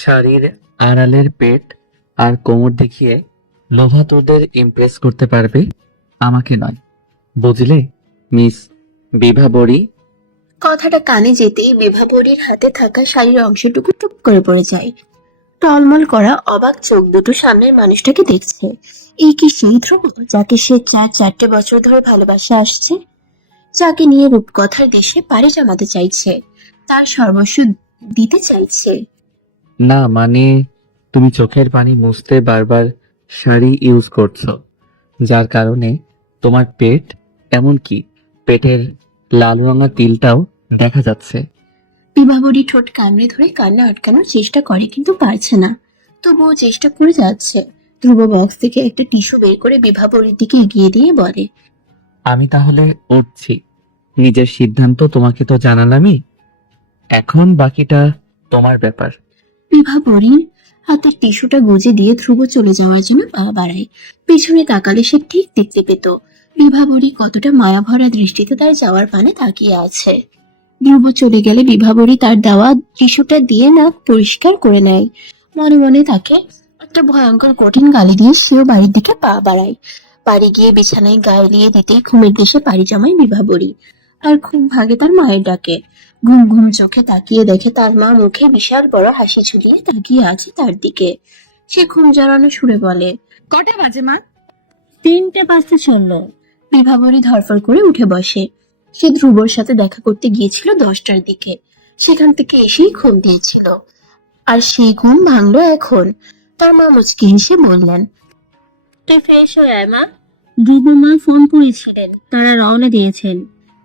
শাড়ির আড়ালের পেট আর কোমর দেখিয়ে লোভা তোদের ইমপ্রেস করতে পারবে, আমাকে নয়। বুঝলে মিস বিভাবরী? কথাটা কানে যেতেই বিভাবরীর হাতে থাকা শাড়ির অংশটুকু টুপ করে পড়ে যায়। টলমল করা অবাক চোখ দুটো সামনের মানুষটাকে দেখছে। এই কি সেই ধ্রুব যাকে সে 4 বছর ধরে ভালোবাসা আসছে, যাকে নিয়ে রূপকথার দেশে পাড়ি জমাতে চাইছে, তার সর্বস্ব দিতে চাইছে? না মানে, তুমি চোখের পানি মুছতে বারবার শাড়ি ইউজ করছো, যার কারণে তোমার পেট, এমনকি পেটের লাল রঙা তিলটাও দেখা যাচ্ছে। বিভাবরী ঠোঁট কামড়ে ধরে কান্না আটকানোর চেষ্টা করে, কিন্তু পারছে না। তবুও চেষ্টা করে যাচ্ছে। ধ্রুব বক্স থেকে একটা টিস্যু বের করে বিভাবরীর দিকে এগিয়ে দিয়ে বলে, আমি তাহলে উঠছি। নিজের সিদ্ধান্ত তোমাকে তো জানালামই, এখন বাকিটা তোমার ব্যাপার। বিভাবরীর হাতের টিস্যুটা গুজে দিয়ে ধ্রুব চলে যাওয়ার জন্য পা বাড়ায়। পেছনে তাকালে সে ঠিক দেখতে পেত বিভাবরী কতটা মায়াভরা দৃষ্টিতে তার যাওয়ার পানে তাকিয়ে আছে। ধ্রুব চলে গেলে বিভাবরী তার দেওয়া টিস্যুটা দিয়ে নাক পরিষ্কার করে নেয়। মনে মনে তাকে একটা ভয়ঙ্কর কঠিন গালি দিয়ে সেও বাড়ির দিকে পা বাড়ায়। বাড়ি গিয়ে বিছানায় গায়ে দিয়ে দিতেই ঘুমের দেশে পাড়ি জমায় বিভাবরী। আর ঘুম ভাগে তার মায়ের ডাকে। ঘুম ঘুম চোখে তাকিয়ে দেখে তার মা মুখে বিশাল বড় হাসি ঝুলিয়ে তাকিয়ে আছে তার দিকে। সে ঘুম জড়ানো সুরে বলে, কটা বাজে মা? 3টে বাজতে চললো। বিভাবরী ধরফর করে উঠে বসে। সে ধ্রুবর সাথে দেখা করতে গিয়েছিল 10টার দিকে। সেখান থেকে এসেই ঘুম দিয়েছিল, আর সেই ঘুম ভাঙলো এখন। তার মা মুচকি হেসে বললেন, তুই ফ্রেশ হয়ে আয় মা। ধ্রুব মা ফোন করেছিলেন, তারা রওনা দিয়েছেন।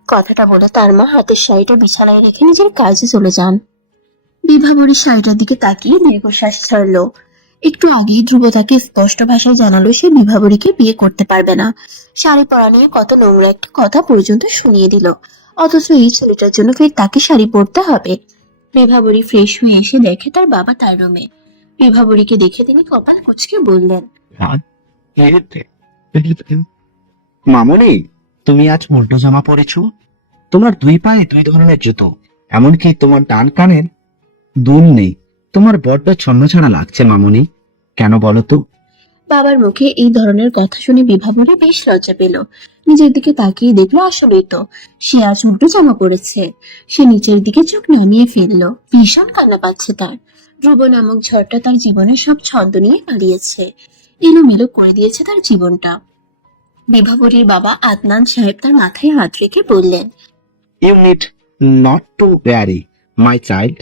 কথাটা বলে তার মা হাতের শাড়িটা বিছানায় রেখে নিজের কাজে চলে যান। বিভাবরী শাড়িটার দিকে তাকিয়ে দীর্ঘশ্বাস ছাড়লো। একটু আগেই ধ্রুব তাকে স্পষ্ট ভাষায় জানালো সে বিভাবরীকে বিয়ে করতে পারবে না। শাড়ি পরা নিয়ে কত নোংরা একটা কথা পর্যন্ত শুনিয়ে দিল, অথচ এই ছেলেটার জন্য ফের তাকে শাড়ি পরতে হবে। বিভাবরী ফ্রেশ হয়ে এসে দেখে তার বাবা তার রুমে। বিভাবরীকে দেখে তিনি কপাল কুঁচকে বললেন, মামনি, তুমি আজ উল্টো জামা পরেছো। তোমার 2 পায়ে 2 ধরনের জুতো, এমনকি তোমার ডান কানের দুল নেই। তোমার বড্ড ছন্নছাড়া লাগছে মামনি, কেন বলো তো? বাবার মুখে এই ধরনের কথা শুনে বিভাবরী বেশ লজ্জা পেল। নিজের দিকে তাকিয়ে দেখলো আসলেই তো সে আজ উল্টো জামা পড়েছে। সে নিচের দিকে চোখ নামিয়ে ফেললো। ভীষণ কান্না পাচ্ছে তার। ধ্রুব নামক ঝড়টা তার জীবনের সব ছন্দ নিয়ে পালিয়েছে, এলোমেলো করে দিয়েছে তার জীবনটা। বিভাবরীর বাবা আদনান সাহেব তার মাথায় হাত রেখে বললেন, you need not to worry my child.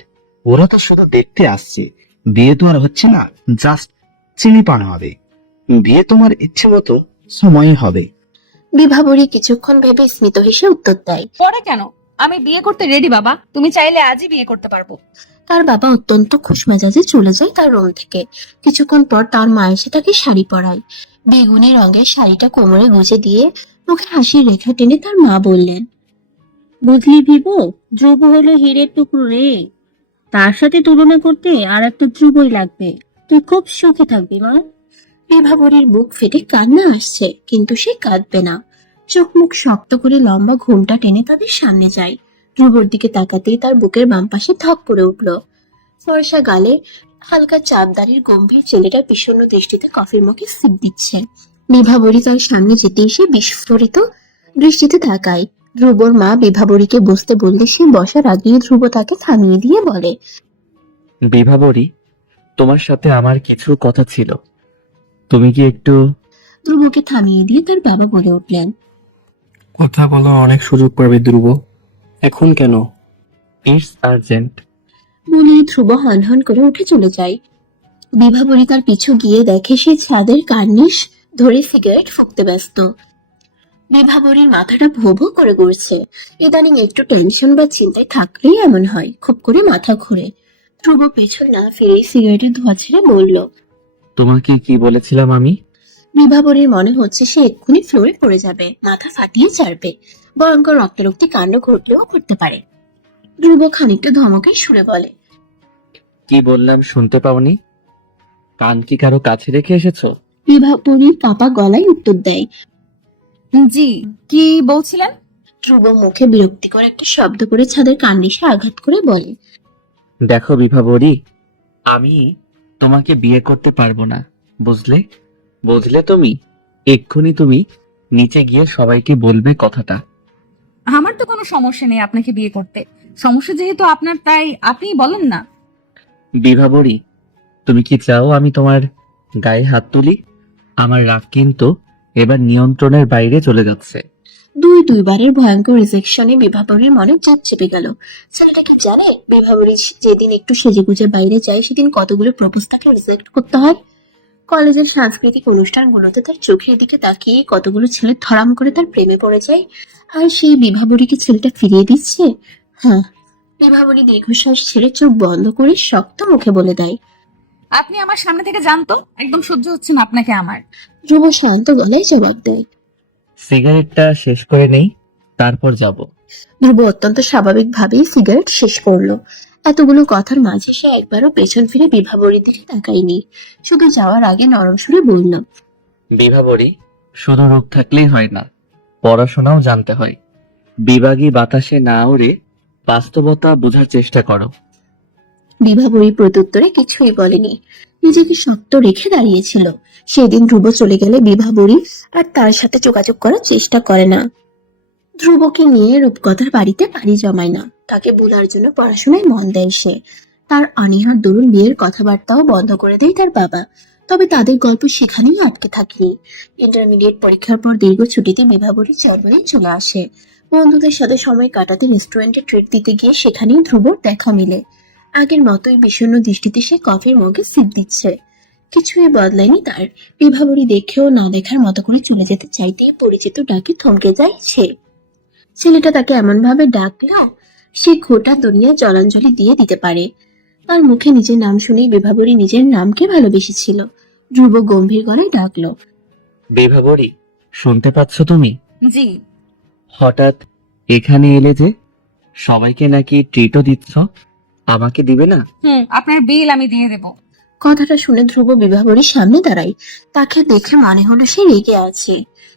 ওরা তো শুধু দেখতে আসছে, বিয়ে তো আর হচ্ছে না, জাস্ট চিনি পান হবে। বিয়ে তোমার ইচ্ছে মতো সময়ে হবে। বিভাবরী কিছুক্ষণ ভেবে স্মিত হেসে উত্তর দেয়। পরে কেন? আমি বিয়ে করতে রেডি বাবা, তুমি চাইলে আজই বিয়ে করতে পারবো। তার বাবা অত্যন্ত খুশমেজাজে চলে যায় তার রুম থেকে। কিছুক্ষণ পর তার মা এসে তাকে শাড়ি পরায়। বেগুনি রঙের শাড়িটা কোমরে গুজে দিয়ে মুখে হাসির রেখা টেনে তার মা বললেন, বুঝলি ভিবো, ধ্রুব হলো হীরের টুকরো রে। তার সাথে তুলনা করতে আর একটা ধ্রুবই লাগবে। তুই খুব সুখে থাকবি মা। বিভাবরীর বুক ফেটে কান্না আসছে, কিন্তু সে কাঁদবে না। চোখ মুখ শক্ত করে লম্বা ঘুমটা টেনে তাদের সামনে যায়। ধ্রুবর দিকে তাকাতেই তার বুকের বাম পাশে ধক করে উঠল। ফর্সা গালে হালকা চাপদারির গম্ভীর ছেলেটা বিষণ্ণ দৃষ্টিতে কফির মুখে সিপ দিচ্ছে। বিভাবরী তার সামনে যেতেই সে বিস্ফোরিত দৃষ্টিতে তাকায়। ধ্রুবর মা বিভাবরীকে বসতে বললে সে বসার আগেই ধ্রুব তাকে থামিয়ে দিয়ে বলে, বিভাবরী, তোমার সাথে আমার কিছু কথা ছিল, তুমি কি একটু? ধ্রুবকে থামিয়ে দিয়ে তার বাবা বলে উঠলেন, কথা বলা অনেক সুযোগ পাবে ধ্রুব, এখন কেন? It's urgent. বলে ধ্রুব হনহন করে উঠে চলে যায়। বিভাবরী তার পিছু গিয়ে দেখে সে ছাদের কার্নিশ ধরে সিগারেট ফুঁকতে ব্যস্ত। বিভাবরীর মাথাটা ভো ভো করে ঘুরছে। ইদানিং একটু টেনশন বা চিন্তায় থাকলেই এমন হয়, খুব করে মাথা ঘুরে। ধ্রুব পেছন না ফিরে সিগারেটের ধোঁয়া ছেড়ে বলল, তোমাকে কি বলেছিলাম আমি? বিভাবরীর মনে হচ্ছে সে এক্ষুনি ফ্লোরে পড়ে যাবে, মাথা ফাটিয়ে ছাড়বে। ভয়ঙ্কর রক্তারক্তি কাণ্ড ঘটলেও করতে পারে। ধ্রুব খানিকটা ধমকে সুরে বলে, কি বললাম শুনতে পাওনি? কান কি কারো কাছে রেখে এসেছো? বিভাবরীর কাঁপা গলায় উত্তর দেয়। জি, কি বলছিলেন? ধ্রুব মুখে বিরক্তিকর একটা শব্দ করে ছাদের কার্নিশে আঘাত করে বলে, দেখো বিভাবরী, আমি তোমাকে বিয়ে করতে পারবো না, বুঝলে? বুঝলে তুমি? এক্ষুনি তুমি নিচে গিয়ে সবাইকে বলবে কথাটা। আমার তো কোনো সমস্যা নেই আপনাকে বিয়ে করতে। সমস্যা যেহেতু আপনার, তাই আপনিই বলেন না। বিভাবরী, তুমি কি চাও আমি তোমার গায়ে হাত তুলি? আমার রাগ কিন্তু এবার নিয়ন্ত্রণের বাইরে চলে যাচ্ছে। দুইবারের ভয়ঙ্কর রিজেকশনে বিভাবরীর মনে চাপ চেপে গেল। ছেলেটা কি জানে বিভাবরী যেদিন একটু সেজেগুজে বাইরে যায় সেদিন কতগুলো প্রপোজ তাকে রিজেক্ট করতে হয়। কলেজের সাংস্কৃতিক অনুষ্ঠানগুলোতে তার চোখের দিকে তাকিয়ে কতগুলো ছেলে ধরাম করে তার প্রেমে পড়ে যায়। আর সেই বিভাবরীকে ছেলেটা ফিরিয়ে দিচ্ছে। হ্যাঁ, বিভাবরী দীর্ঘশ্বাস ছেড়ে চোখ বন্ধ করে শক্ত মুখে বলে দেয়। আপনি আমার সামনে থেকে যান তো, একদম সহ্য হচ্ছে না আপনাকে আমার। ধ্রুব শান্ত গলায় জবাব দেয়। সিগারেটটা শেষ করে নেই, তারপর যাব। ধ্রুব অত্যন্ত স্বাভাবিকভাবেই সিগারেট শেষ করলো। এতগুলো কথার মাঝে সে একবারও পেছন ফিরে বিভাবরীর দিকে তাকায়নি। শুধু যাওয়ার আগে নরম সুরে বলল, বিভাবরী, শুধু রূপ থাকলেই হয় না, পড়াশোনাও জানতে হয়। বিভাগী বাতাসে না উড়ে বাস্তবতা বোঝার চেষ্টা করো। বিভাবরী প্রত্যুত্তরে কিছুই বলেনি, নিজেকে শক্ত রেখে দাঁড়িয়েছিল। সেদিন ধ্রুব চলে গেলে বিভাবরী আর তার সাথে যোগাযোগ করার চেষ্টা করে না। ধ্রুবকে নিয়ে রূপকথার বাড়িতে পাড়ি জমায় না। তাকে ভোলার জন্য পড়াশোনায় মন দেয় সে। তার অনীহার দরুন বিয়ের কথাবার্তাও বন্ধ করে দেয় তার বাবা। তবে তাদের গল্প সেখানেই আটকে থাকেনি। ইন্টারমিডিয়েট পরীক্ষার পর দীর্ঘ ছুটিতে বিভাবরী চন্দনে চলে আসে। বন্ধুদের সাথে সময় কাটাতে রেস্টুরেন্টে ট্রিট দিতে গিয়ে সেখানেই ধ্রুবর দেখা মেলে। আগের মতোই বিষণ্ণ দৃষ্টিতে সে কফির মগে সিপ দিচ্ছে। কিছুই বদলায়নি তার। বিভাবরী দেখেও না দেখার মতো করে চলে যেতে চাইতেই পরিচিত ডাকে থমকে যায় সে। ছেলেটা তাকে এমন ভাবে ডাকলেও সে গোটা দুনিয়া জলাঞ্জলি দিয়ে দিতে পারে। তার মুখে নিজের নাম শুনেই বিভাবরী নিজের নামকে ভালোবেসেছিল। ধ্রুব গম্ভীর গলায় ডাকলো, বিভাবরী, শুনতে পাচ্ছ তুমি? জি। হঠাৎ এখানে এলে যে? সবাইকে নাকি ট্রিটও দিচ্ছ, আমাকে দিবে না? আপনার বিল আমি দিয়ে দেব। কথাটা শুনে ধ্রুব বিভাবরীর সামনে দাঁড়ায়। তাকে দেখে মনে হলো সে রেগে আছে।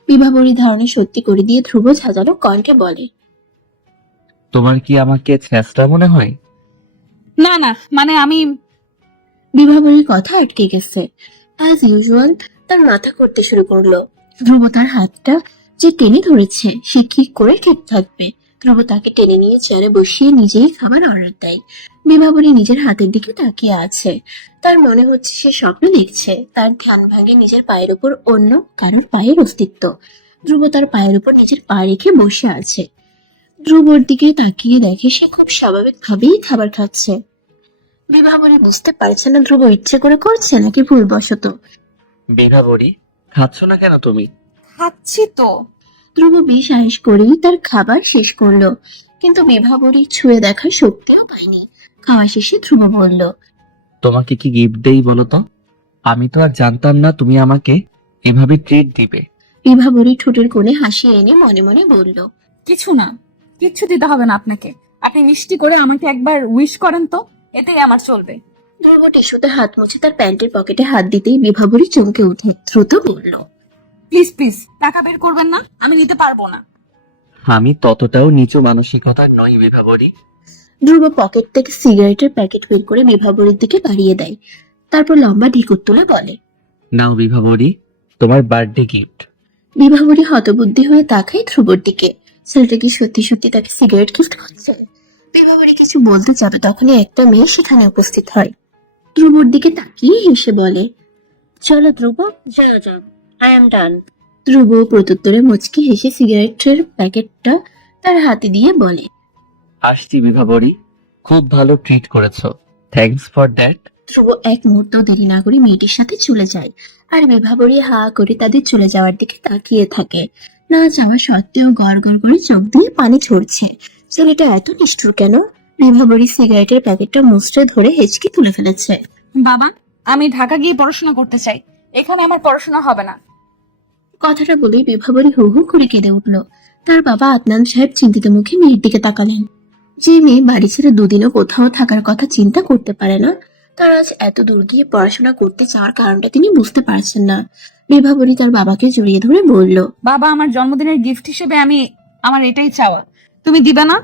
বিভাবরী ধারণা সত্যি করে দিয়ে ধ্রুব ঝাঁঝালো কণ্ঠে বলে, তোমার কি আমাকে ছেঁচড়া মনে হয়? না না, মানে আমি। বিভাবরীর কথা আটকে গেছে। অ্যাজ ইউজুয়াল তার মাথা করতে শুরু করলো। ধ্রুব তার হাতটা যে টেনে ধরেছে সে কি করে ঠিক থাকবে। ধ্রুব তাকে টেনে নিয়ে চেয়ারে বসিয়ে নিজেই খাবার অর্ডার দেয়। বিভাবরী নিজের হাতের দিকে তাকিয়ে আছে। তার মনে হচ্ছে সে স্বপ্ন দেখছে। তার ধ্যান ভাঙে নিজের পায়ের উপর অন্য কারোর পায়ের অস্তিত্ব। ধ্রুব তার পায়ের উপর নিজের পা রেখে বসে আছে। ধ্রুবর দিকে তাকিয়ে দেখে সে খুব স্বাভাবিকভাবেই খাবার খাচ্ছে। বিভাবরী বুঝতে পারছে না ধ্রুব ইচ্ছে করে করছে নাকি ভুলবশত। বিভাবরী, খাচ্ছ না কেন তুমি? খাচ্ছি তো। ধ্রুব বেশ আয়েশ করেই তার খাবার শেষ করলো, কিন্তু বিভাবরী ছুঁয়ে দেখার শক্তিও পায়নি। খাওয়া শেষে ধ্রুব বলল, তোমাকে কি গিফট দেই বলো তো? আমি তো আর জানতাম না তুমি আমাকে এভাবে ট্রিট দিবে। বিভাবরী ঠোঁটের কোণে হাসি এনে মনে মনে বলল, কিছু না, কিচ্ছু দিতে হবে না আপনাকে। আপনি মিষ্টি করে আমাকে একবার উইশ করেন তো, এতেই আমার চলবে। ধ্রুব টিস্যুতে হাত মুছে তার প্যান্টের পকেটে হাত দিতেই বিভাবরী চমকে উঠে দ্রুত বলল, প্লিজ প্লিজ, টাকা বের করবেন না, আমি নিতে পারবো না। আমি ততটাও নিচু মানসিকতার নই বিভাবরী। ধ্রুব পকেট থেকে সিগারেটের প্যাকেট বের করে বিভাবরীর দিকে বাড়িয়ে দেয়। তারপর লম্বা ঢিকুর তুলে বলে, নাও বিভাবরী, তোমার বার্থডে গিফট। বিভাবরী হতবুদ্ধি হয়ে তাকায় ধ্রুবর দিকে। ছেলেটা কি সত্যি সত্যি তাকে সিগারেট গিফট করছে? বিভাবরী কিছু বলতে যাবে তখনই একটা মেয়ে সেখানে উপস্থিত হয়। ধ্রুবর দিকে তাকিয়ে হেসে বলে, চলো ধ্রুব, যাও যাও, আই এম ডান। ধ্রুব প্রত্যুত্তরে মুচকি হেসে সিগারেটের প্যাকেটটা তার হাতে দিয়ে বলে, আসছি বিভাবরী, খুব ভালো ট্রিট করেছো, থ্যাঙ্কস ফর দ্যাট। ধ্রুব এক মুহূর্ত দেরি না করে মেয়েটির সাথে চলে যায়। আর বিভাবরী হা করে তাদের চলে যাওয়ার দিকে তাকিয়ে থাকে। না চাওয়া সত্ত্বেও গড় গড় করে চোখ দিয়ে পানি ঝরছে। ছেলেটা এত নিষ্ঠুর কেন? বিভাবরী সিগারেটের প্যাকেটটা মুচড়ে ধরে হেঁচকি তুলে ফেলেছে। বাবা, আমি ঢাকা গিয়ে পড়াশোনা করতে চাই, এখানে আমার পড়াশোনা হবে না। কথাটা বলেই বিভাবরী হু হু করে কেঁদে উঠল। তার বাবা আদনান সাহেব চিন্তিত মুখে মেয়ের দিকে তাকালেন। যে মেয়ে বাড়ি ছেড়ে দুদিনও কোথাও থাকার কথা চিন্তা করতে পারে না, তার আজ এত দূর গিয়ে পড়াশোনা করতে চাওয়ার কারণটা তিনি বুঝতে পারছেন না। বিভাবরী তার বাবাকে জড়িয়ে ধরে বলল, বাবা, আমার জন্মদিনের গিফট হিসেবে আমার এটাই চাওয়া, তুমি দিবে না?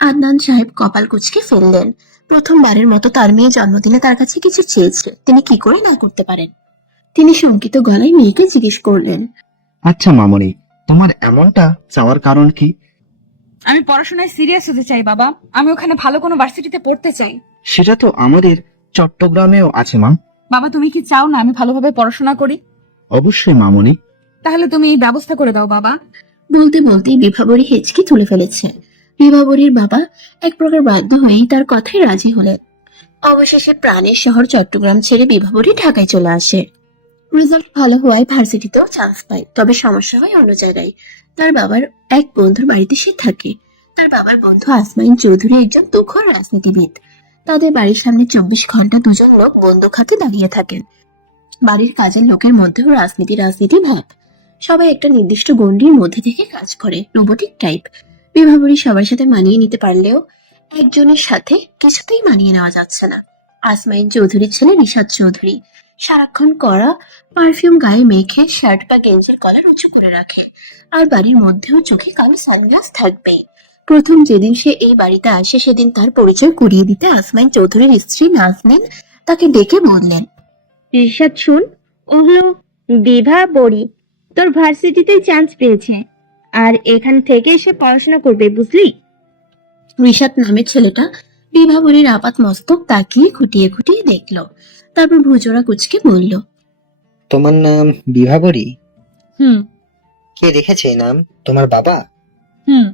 আদনান সাহেব কপাল কুঁচকে ফেললেন। প্রথমবারের মতো তার মেয়ে জন্মদিনে তার কাছে কিছু চেয়েছে, তিনি কি করে না করতে পারেন। তিনি শঙ্কিত গলায় মেয়েকে জিজ্ঞেস করলেন, আচ্ছা মামনি, তোমার এমনটা চাওয়ার কারণ কি? আমি পড়াশোনায় সিরিয়াস হতে চাই বাবা। আমি ওখানে ভালো কোনো ভার্সিটিতে পড়তে চাই। সেটা তো আমাদের চট্টগ্রামেও আছে মা। বাবা, তুমি কি চাও না আমি ভালোভাবে পড়াশোনা করি? অবশ্যই মামনি। তাহলে তুমি এই ব্যবস্থা করে দাও বাবা। বলতে বলতেই বিভাবরী হেঁচকি তুলে ফেলেছে। বিভাবরীর বাবা এক প্রকার বাধ্য হয়েই তার কথায় রাজি হলেন। অবশেষে প্রাণের শহর চট্টগ্রাম ছেড়ে বিভাবরী ঢাকায় চলে আসে। রেজাল্ট ভালো হওয়ায় ভার্সিটিতেও চান্স পায়, তবে সমস্যা হয় অন্য জায়গায়। তার বাবার এক বন্ধুর বাড়িতে সে থাকে। তার বাবার বন্ধু আসমাইন চৌধুরী একজন তুখোড় রাজনীতিবিদ। তাদের বাড়ির সামনে 24 ঘন্টা দুজন লোক বন্দুক হাতে দাঁড়িয়ে থাকেন। বাড়ির কাজের লোকের মধ্যেও রাজনীতি রাজনীতি ভাব। সবাই একটা নির্দিষ্ট গণ্ডির মধ্যে থেকে কাজ করে, রোবোটিক টাইপ। বিভাবরী সবার সাথে মানিয়ে নিতে পারলেও একজনের সাথে কিছুতেই মানিয়ে নেওয়া যাচ্ছে না। আসমাইন চৌধুরীর ছেলে রিশাদ চৌধুরী সারাক্ষণ করা পারফিউম গায়ে মেখে শার্ট বা গেঞ্জির কলার উঁচু করে রাখে, আর বাড়ির মধ্যেও চোখে কালো সানগ্লাস থাকবেই। প্রথম যেদিন সে এই বাড়িতে আসে সেদিন তার পরিচয় করিয়ে দিতে আসমাইন চৌধুরীর স্ত্রী নাজনীন তাকে ডেকে বললেন, রিশাদ শুন, ও হলো বিভা বড়ি, তোর ভার্সিটিতে চান্স পেয়েছে আর এখান থেকে সে পড়াশোনা করবে, বুঝলি? রিশাদ নামের ছেলেটা বিভাবরীর আপাত মস্তক তাকিয়ে খুঁটিয়ে খুঁটিয়ে দেখলো, তারপর ভুজোড়া কুচকে বলল, তোমার নাম বিভাবরী? হুম কে রেখেছে এই নাম? তোমার বাবা? হুম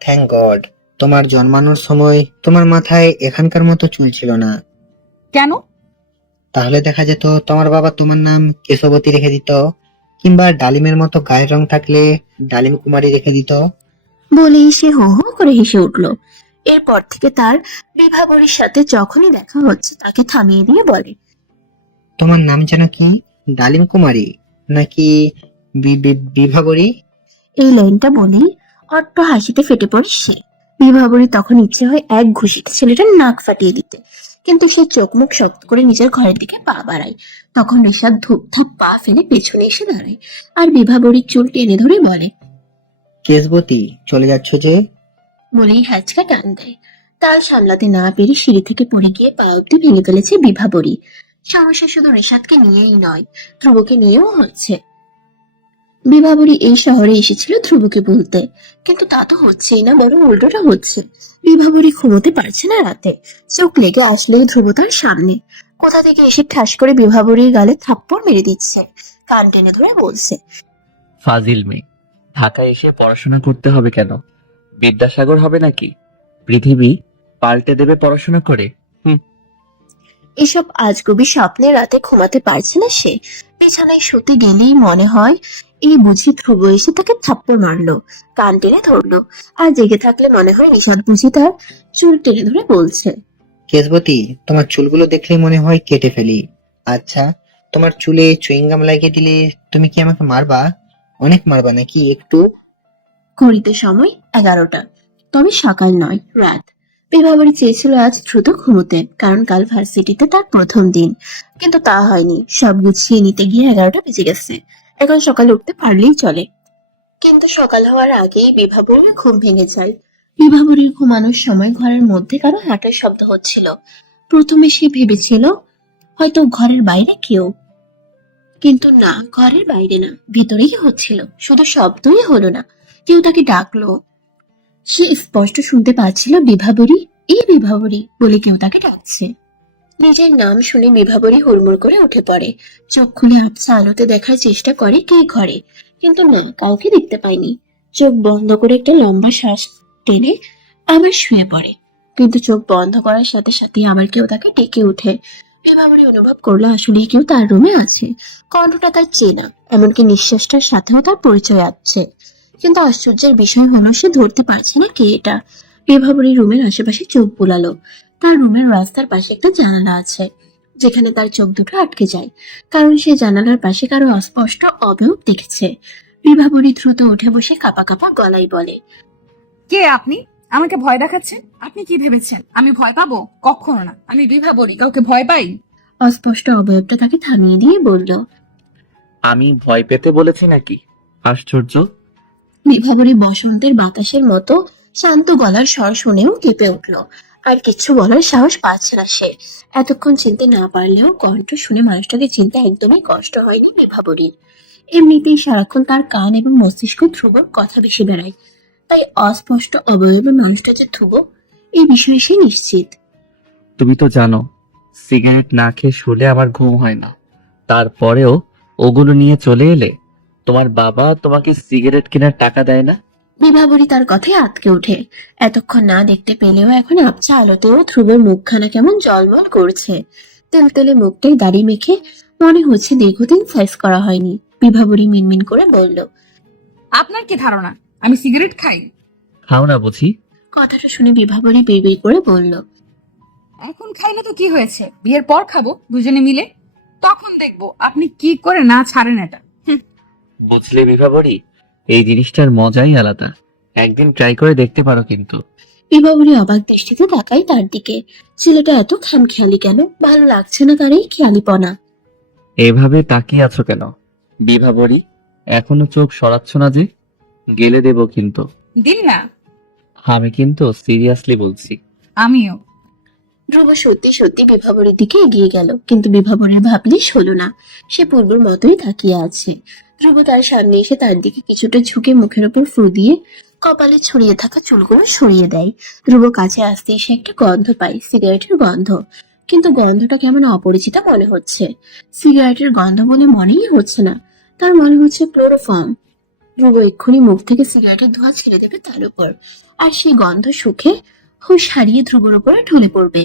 থ্যাংক গড। তোমার জন্মানোর সময় তোমার মাথায় এখানকার মতো চুল ছিল না। কেন? তাহলে দেখা যেত তোমার বাবা তোমার নাম কেশবতী রেখে দিত, কিংবা ডালিমের মতো গায়ের রং থাকলে ডালিম কুমারী রেখে দিত। বলেই সে হো হো করে হেসে উঠল। এরপর থেকে তার বিভাবরীর সাথে যখনই দেখা হচ্ছে তাকে থামিয়ে দিয়ে বলে, তোমার নাম যেন কি? ডালিম কুমারী নাকি বিভাবরী? এই লাইনটা বলেই অট্ট হাসিতে ফেটে পড়ে সে। বিভাবরী তখন ইচ্ছে হয় এক ঘুষিতে ছেলেটার নাক ফাটিয়ে দিতে, কিন্তু সে চোখ মুখ শক্ত করে নিজের ঘরের দিকে পা বাড়ায়। তখন ঋষাদ ধূপধাপ পা ফেলে পেছনে এসে দাঁড়ায়, আর বিভাবরীর চুল টেনে ধরে বলে, কেশবতী, চলে যাচ্ছ যে? বলেই হ্যাচকা টান দেয়। তাল সামলাতে না পেরে সিঁড়ি থেকে পড়ে গিয়ে পা অব্দি ভেঙে ফেলেছে বিভাবরী। সমস্যা শুধু ঋষাদকে নিয়েই নয়, ধ্রুবকে নিয়েও হচ্ছে। বিভাবরী এই শহরে এসেছিল ধ্রুবকে বলতে, কিন্তু তা তো হচ্ছেই না, বরং উল্টোটা হচ্ছে। বিভাবরী ঘুমোতে পারছে না রাতে, চোখ লেগে আসলেই ধ্রুব তার সামনে কোথা থেকে এসে ঠাস করে বিভাবরীর গালে থাপ্পড় মেরে দিচ্ছে, কান টেনে ধরে বলছে, ফাজিল মেয়ে, ঢাকায় এসে পড়াশোনা করতে হবে কেন? বিদ্যাসাগর হবে নাকি? পৃথিবী পাল্টে দেবে পড়াশোনা করে। এসব আজগুবি স্বপ্নে রাতে ঘুমাতে পারছে না সে। বিছানায় শুতে গেলেই মনে হয় এই বুঝি ধ্রুব এসে তাকে থাপ্পড় মারলো, কান টেনে ধরলো। আর জেগে থাকলে মনে হয় নিষাদ বুঝি তার চুল টেনে ধরে বলছে, কেশবতী, তোমার চুলগুলো দেখলে মনে হয় কেটে ফেলি। আচ্ছা, তোমার চুলে চুইংগাম লাগিয়ে দিলে তুমি কি আমাকে মারবা? অনেক মারবা নাকি একটু? ঘড়িতে সময় 11টা, তবে সকাল নয়, রাত। বিভাবরী চেয়েছিল আজ দ্রুত ঘুমোতে, কারণ কাল ভার্সিটিতে তার প্রথম দিন, কিন্তু তা হয়নি। সব গুছিয়ে নিতে গিয়ে 11টা বেজে গেছে। এখন সকালে উঠতে পারলেই চলে, কিন্তু সকাল হওয়ার আগেই বিভাবরীর ঘুম ভেঙে যায়। বিভাবরীর ঘুমানোর সময় ঘরের মধ্যে কারো হাঁটার শব্দ হচ্ছিল। প্রথমে সে ভেবেছিল হয়তো ঘরের বাইরে কেউ, কিন্তু না, ঘরের বাইরে না, ভিতরেই হচ্ছিল। শুধু শব্দই হলো না, কেউ তাকে ডাকলো। সে স্পষ্ট শুনতে পাচ্ছিল বিভাবরী, এই বিভাবরী বলে কেউ তাকে ডাকছে। নিজের নাম শুনে বিভাবরী হুড়মুড় করে উঠে পড়ে। চোখ খুলে আবছা আলোতে দেখার চেষ্টা করে কে ঘরে, কিন্তু না, কাউকে দেখতে পায়নি। চোখ বন্ধ করে একটা লম্বা শ্বাস টেনে আবার শুয়ে পড়ে, কিন্তু চোখ বন্ধ করার সাথে সাথে আবার কেউ তাকে ডেকে ওঠে। বিভাবরী অনুভব করলো আসলেই কেউ তার রুমে আছে। কণ্ঠটা তার চেনা, এমনকি নিঃশ্বাসটার সাথেও তার পরিচয় আছে। কিন্তু আশ্চর্যের বিষয় হলো সে ধরতে পারছে না কে এটা। বিভাবরী রুমের আশেপাশে চোখ বুলালো। তার রুমের রাস্তার পাশে একটা জানালা আছে, যেখানে তার চোখ দুটো আটকে যায়, কারণ সে জানালার পাশে কারো অস্পষ্ট অবয়ব দেখেছে। বিভাবরী দ্রুত উঠে বসে কাঁপা কাঁপা গলায় বলে, কে আপনি? আমাকে ভয় দেখাচ্ছেন? আপনি কি ভেবেছেন আমি ভয় পাবো? কখনো না, আমি বিভাবরী, কাউকে ভয় পাই? অস্পষ্ট অবয়বটা তাকে থামিয়ে দিয়ে বলল, আমি ভয় পেতে বলেছি নাকি? আশ্চর্য। বিভাবরী বসন্তের বাতাসের মতো শান্ত গলার স্বর শুনেও কেঁপে উঠল। আর কিছু বলার সাহস পাচ্ছে না সে। এতক্ষণ চিনতে না পারলেও কণ্ঠ শুনে মানুষটাকে চিনতে একদমই কষ্ট হয়নি বিভাবরীর। এমনিতেই সারাক্ষণ তার কান এবং মস্তিষ্ক ধ্রুবর কথা ভেসে বেড়ায়, তাই অস্পষ্ট অবয়বে মানুষটা যে ধ্রুব এই বিষয়ে সে নিশ্চিত। তুমি তো জানো সিগারেট না খেয়ে শুলে আমার ঘুম হয় না, তারপরেও ওগুলো নিয়ে চলে এলে। তোমার বাবা তোমাকে সিগারেট কেনার টাকা দেয় না? বিভাবরী তার কথায় আটকে ওঠে। এতক্ষণ না দেখতে পেলেও এখন আবছা আলোতেও ধ্রুবের মুখখানা কেমন জলমল করছে। তেলতেলে মুখটাই দাড়ি মেখে, মনে হচ্ছে দীর্ঘদিন সাইজ করা হয়নি। বিভাবরী মিনমিন করে বলল, আপনার কি ধারণা আমি সিগারেট খাই? খাও না বুঝি? কথাটা শুনে বিভাবরী বিড়বিড় করে বলল, এখন খাই না তো কি হয়েছে, বিয়ের পর খাবো দুজনে মিলে, তখন দেখবো আপনি কি করে না ছাড়েন এটা। বুঝলে বিভাবরী, এই জিনিসটার মজাই আলাদা। একদিন ট্রাই করে দেখতে পারো কিন্তু। বিভাবরী অবাক দৃষ্টিতে তাকায় তার দিকে। ছেলেটা এত খামখেয়ালি কেন? ভালো লাগছে না তার এই খেয়ালিপনা। এভাবে তাকিয়ে আছো কেন বিভাবরী? এখনো চোখ সরাচ্ছ না যে? গেলে দেবো কিন্তু। দিন না। আমি কিন্তু সিরিয়াসলি বলছি। আমিও। ধ্রুব সত্যি সত্যি বিভাবরীর দিকে এগিয়ে গেল, কিন্তু বিভাবরীর ভাবলিস হলো না। সে পূর্বের মতোই তাকিয়ে আছে। ধ্রুব তার সামনে এসে তার দিকে কিছুটা ঝুঁকে মুখের উপর ফু দিয়ে কপালে ছড়িয়ে থাকা চুলগুলো সরিয়ে দেয়। ধ্রুব কাছে আসতে এসে একটা গন্ধ পায়, সিগারেটের গন্ধ। কিন্তু গন্ধটা কেমন অপরিচিত মনে হচ্ছে। সিগারেটের গন্ধ বলে মনেই হচ্ছে না, তার মনে হচ্ছে ক্লোরোফর্ম। ধ্রুব এক্ষুনি মুখ থেকে সিগারেটের ধোঁয়া ছেড়ে দেবে তার উপর, আর সেই গন্ধ সুখে হুঁশ হারিয়ে ধ্রুবর উপরে ঢলে পড়বে।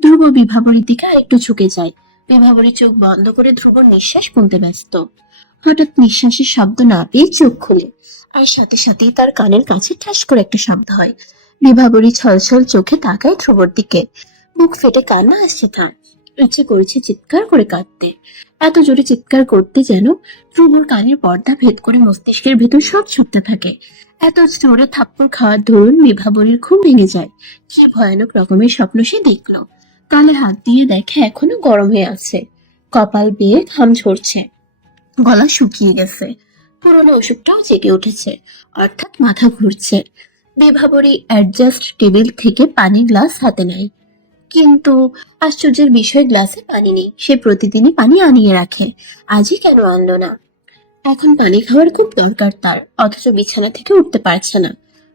ধ্রুব বিভাবরীর দিকে আরেকটু ঝুঁকে যায়। বিভাবরী চোখ বন্ধ করে ধ্রুবর নিঃশ্বাস শুনতে ব্যস্ত। হঠাৎ নিঃশ্বাসের শব্দ না পেয়ে চোখ খুলে, আর সাথে সাথেই তার কানের কাছে ঠাস করে একটা শব্দ হয়। বিভাবরী ছলছল চোখে তাকায় ধ্রুবর দিকে। বুক ফেটে কান্না আসছে তার। ইচ্ছে করেছে চিৎকার করে কাঁদতে, এত জোরে চিৎকার করতে যেন ধ্রুবর কানের পর্দা ভেদ করে মস্তিষ্কের ভেতর সব ছুটতে থাকে। এত জোরে থাপ্পড় খাওয়ার দরুন বিভাবরীর ঘুম ভেঙে যায়। কি ভয়ানক রকমের স্বপ্ন সে দেখলো। কালে হাত দিয়ে দেখে এখনো গরম হয়ে আছে, কপাল বেয়ে ঘাম ঝরছে, গলা শুকিয়ে গেছে, পুরনো অসুখটাও জেগে উঠেছে, অর্থাৎ মাথা ঘুরছে। বিভাবরী অ্যাডজাস্ট টেবিল থেকে পানি গ্লাস হাতে নেয়, কিন্তু আশ্চর্যের বিষয় গ্লাসে পানি নেই। সে প্রতিদিনই পানি আনিয়ে রাখে, আজই কেন আনলো না? এখন পানি খাওয়ার খুব দরকার তার, অথচ বিছানা থেকে উঠতে পারছে না।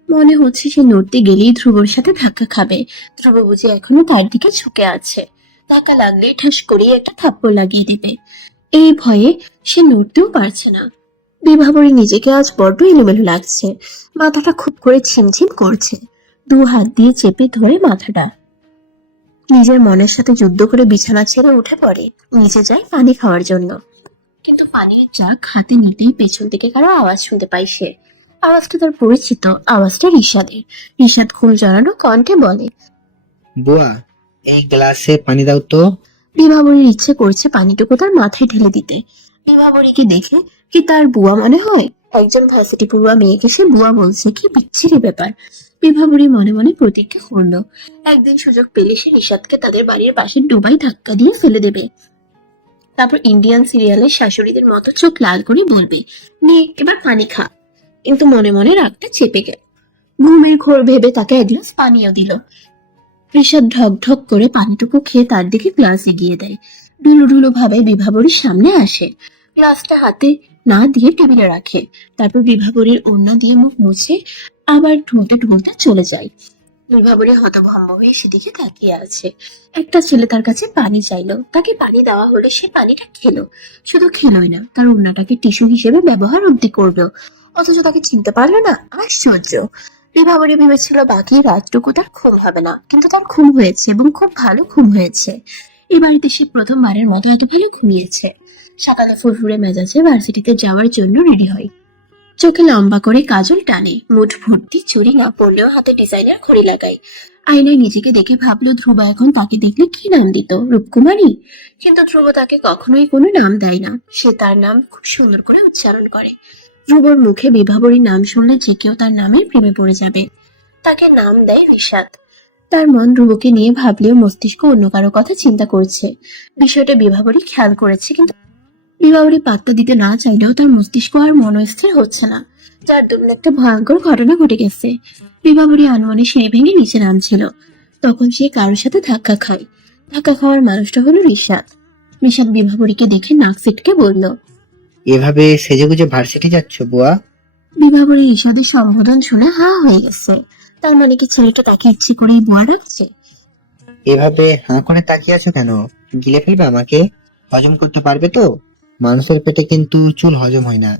মনে হচ্ছে সে নড়তে গেলেই ধ্রুবর সাথে ধাক্কা খাবে। ধ্রুব বুঝে এখনো তার দিকে ঝুঁকে আছে, ধাক্কা লাগলেই ঠাস করিয়ে একটা থাপ্পড় লাগিয়ে দিবে। এই ভয়ে সে নড়তেও পারছে না। বিভাবরী নিজেকে আজ বড্ড এলোমেলো লাগছে, মাথাটা খুব করে ছিমছিম করছে। দু হাত দিয়ে চেপে ধরে মাথাটা নিজের মনের সাথে যুদ্ধ করে বিছানা ছেড়ে উঠে পড়ে, নিচে যায় পানি খাওয়ার জন্য। কিন্তু পানির জাগ হাতে নিতেই পেছন থেকে কারো আওয়াজ শুনতে পায় সে। আওয়াজটা তার পরিচিত, আওয়াজটা ঋষাদের। ঋষাদ ঘুম জড়ানো কণ্ঠে বলে, বুয়া, এই গ্লাসে পানি দাও তো। বিভাবরীর ইচ্ছে করছে পানিটুকু তার মাথায় ঢেলে দিতে। বিভাবরীকে দেখে কি তার বুয়া মনে হয়? একজন ভার্সিটি পড়ুয়া মেয়েকে সে বুয়া বলছে, কি বিচ্ছিরি ব্যাপার। বিভাবরী মনে মনে প্রতিজ্ঞা করলো, একদিন সুযোগ পেলে সে ঋষাদকে তাদের বাড়ির পাশে ডুবাই ধাক্কা দিয়ে ফেলে দেবে। তারপর ইন্ডিয়ান সিরিয়ালের শাশুড়িদের মতো চোখ লাল করে বলবে, নে এবার পানি খা। কিন্তু মনে মনে রাগটা চেপে গেল। ঘুমের ঘোর ভেবে তাকে এক গ্লাস পানিও দিল। ঋষাদ ঢক ঢক করে পানিটুকু খেয়ে তার দিকে গ্লাস এগিয়ে দেয়। ঢুলু ঢুলু ভাবে বিভাবরীর সামনে আসে, গ্লাসটা হাতে না দিয়ে টেবিলে রাখে। তারপর বিভাবরীর ওড়না দিয়ে মুখ মুছে আবার ঢুলতে ঢুলতে চলে যায়। বিভাবরী হতভম্ব হয়ে সেদিকে তাকিয়ে আছে। একটা ছেলে তার কাছে পানি চাইলো, তাকে পানি দেওয়া হলে সে পানিটা খেলো। শুধু খেলোই না, তার ওড়নাটাকে টিস্যু হিসেবে ব্যবহার অব্দি করলো, অথচ তাকে চিনতে পারলো না। আশ্চর্য! বিভাবরী ভেবেছিল বাকি রাতটুকু তার ঘুম হবে না, কিন্তু তার ঘুম হয়েছে এবং খুব ভালো ঘুম হয়েছে। এই বাড়িতে সে প্রথমবারের মতো এত ভালো ঘুমিয়েছে। সকালে ফুরফুরে মেজাজে ভার্সিটিতে যাওয়ার জন্য রেডি হয়। চোখে লম্বা করে কাজল টানে, মুঠ ভর্তি চুড়ি না পরলেও হাতে ডিজাইনার ঘড়ি লাগায়। আয়নায় নিজেকে দেখে ভাবলো ধ্রুব এখন তাকে দেখলে কি নাম দিত, রূপকুমারী? কিন্তু ধ্রুব তাকে কখনোই কোনো নাম দেয় না, সে তার নাম খুব সুন্দর করে উচ্চারণ করে। ধ্রুবর মুখে বিভাবরীর নাম শুনলে যে কেউ তার নামের প্রেমে পড়ে যাবে। তাকে নাম দেয় ঋষাদ। তার মন ধ্রুবকে নিয়ে ভাবলেও মস্তিষ্ক অন্য কারো কথা চিন্তা করছে। বিষয়টা বিভাবরী খেয়াল করেছে, কিন্তু বিভাবরী পাত্তা দিতে না চাইলেও তার মস্তিষ্ক আর মনস্থির হচ্ছে না। যার দরুন একটা ভয়ঙ্কর ঘটনা ঘটে গেছে। বিভাবরী আনমনে সিঁড়ি ভেঙে নিচে নামছিল। তখন সে কারোর সাথে ধাক্কা খায়। ধাক্কা খাওয়ার মানুষটা হলো রিশাদ। রিশাদ বিভাবরীকে দেখে নাক সিটকে বলল। এভাবে সেজেগুজে ভার্সিটি যাচ্ছ বুয়া? বিভাবরী রিশাদের সম্বোধন শুনে হা হয়ে গেছে। তার মানে কি ছেলেটা তাকে ইচ্ছে করেই বুয়া ডাকছে? এভাবে হাঁ করে তাকিয়ে আছো কেন? গিলে ফেলবে আমাকে? হজম করতে পারবে তো? মানুষের পেটে কিন্তু চুল হজম হয় না।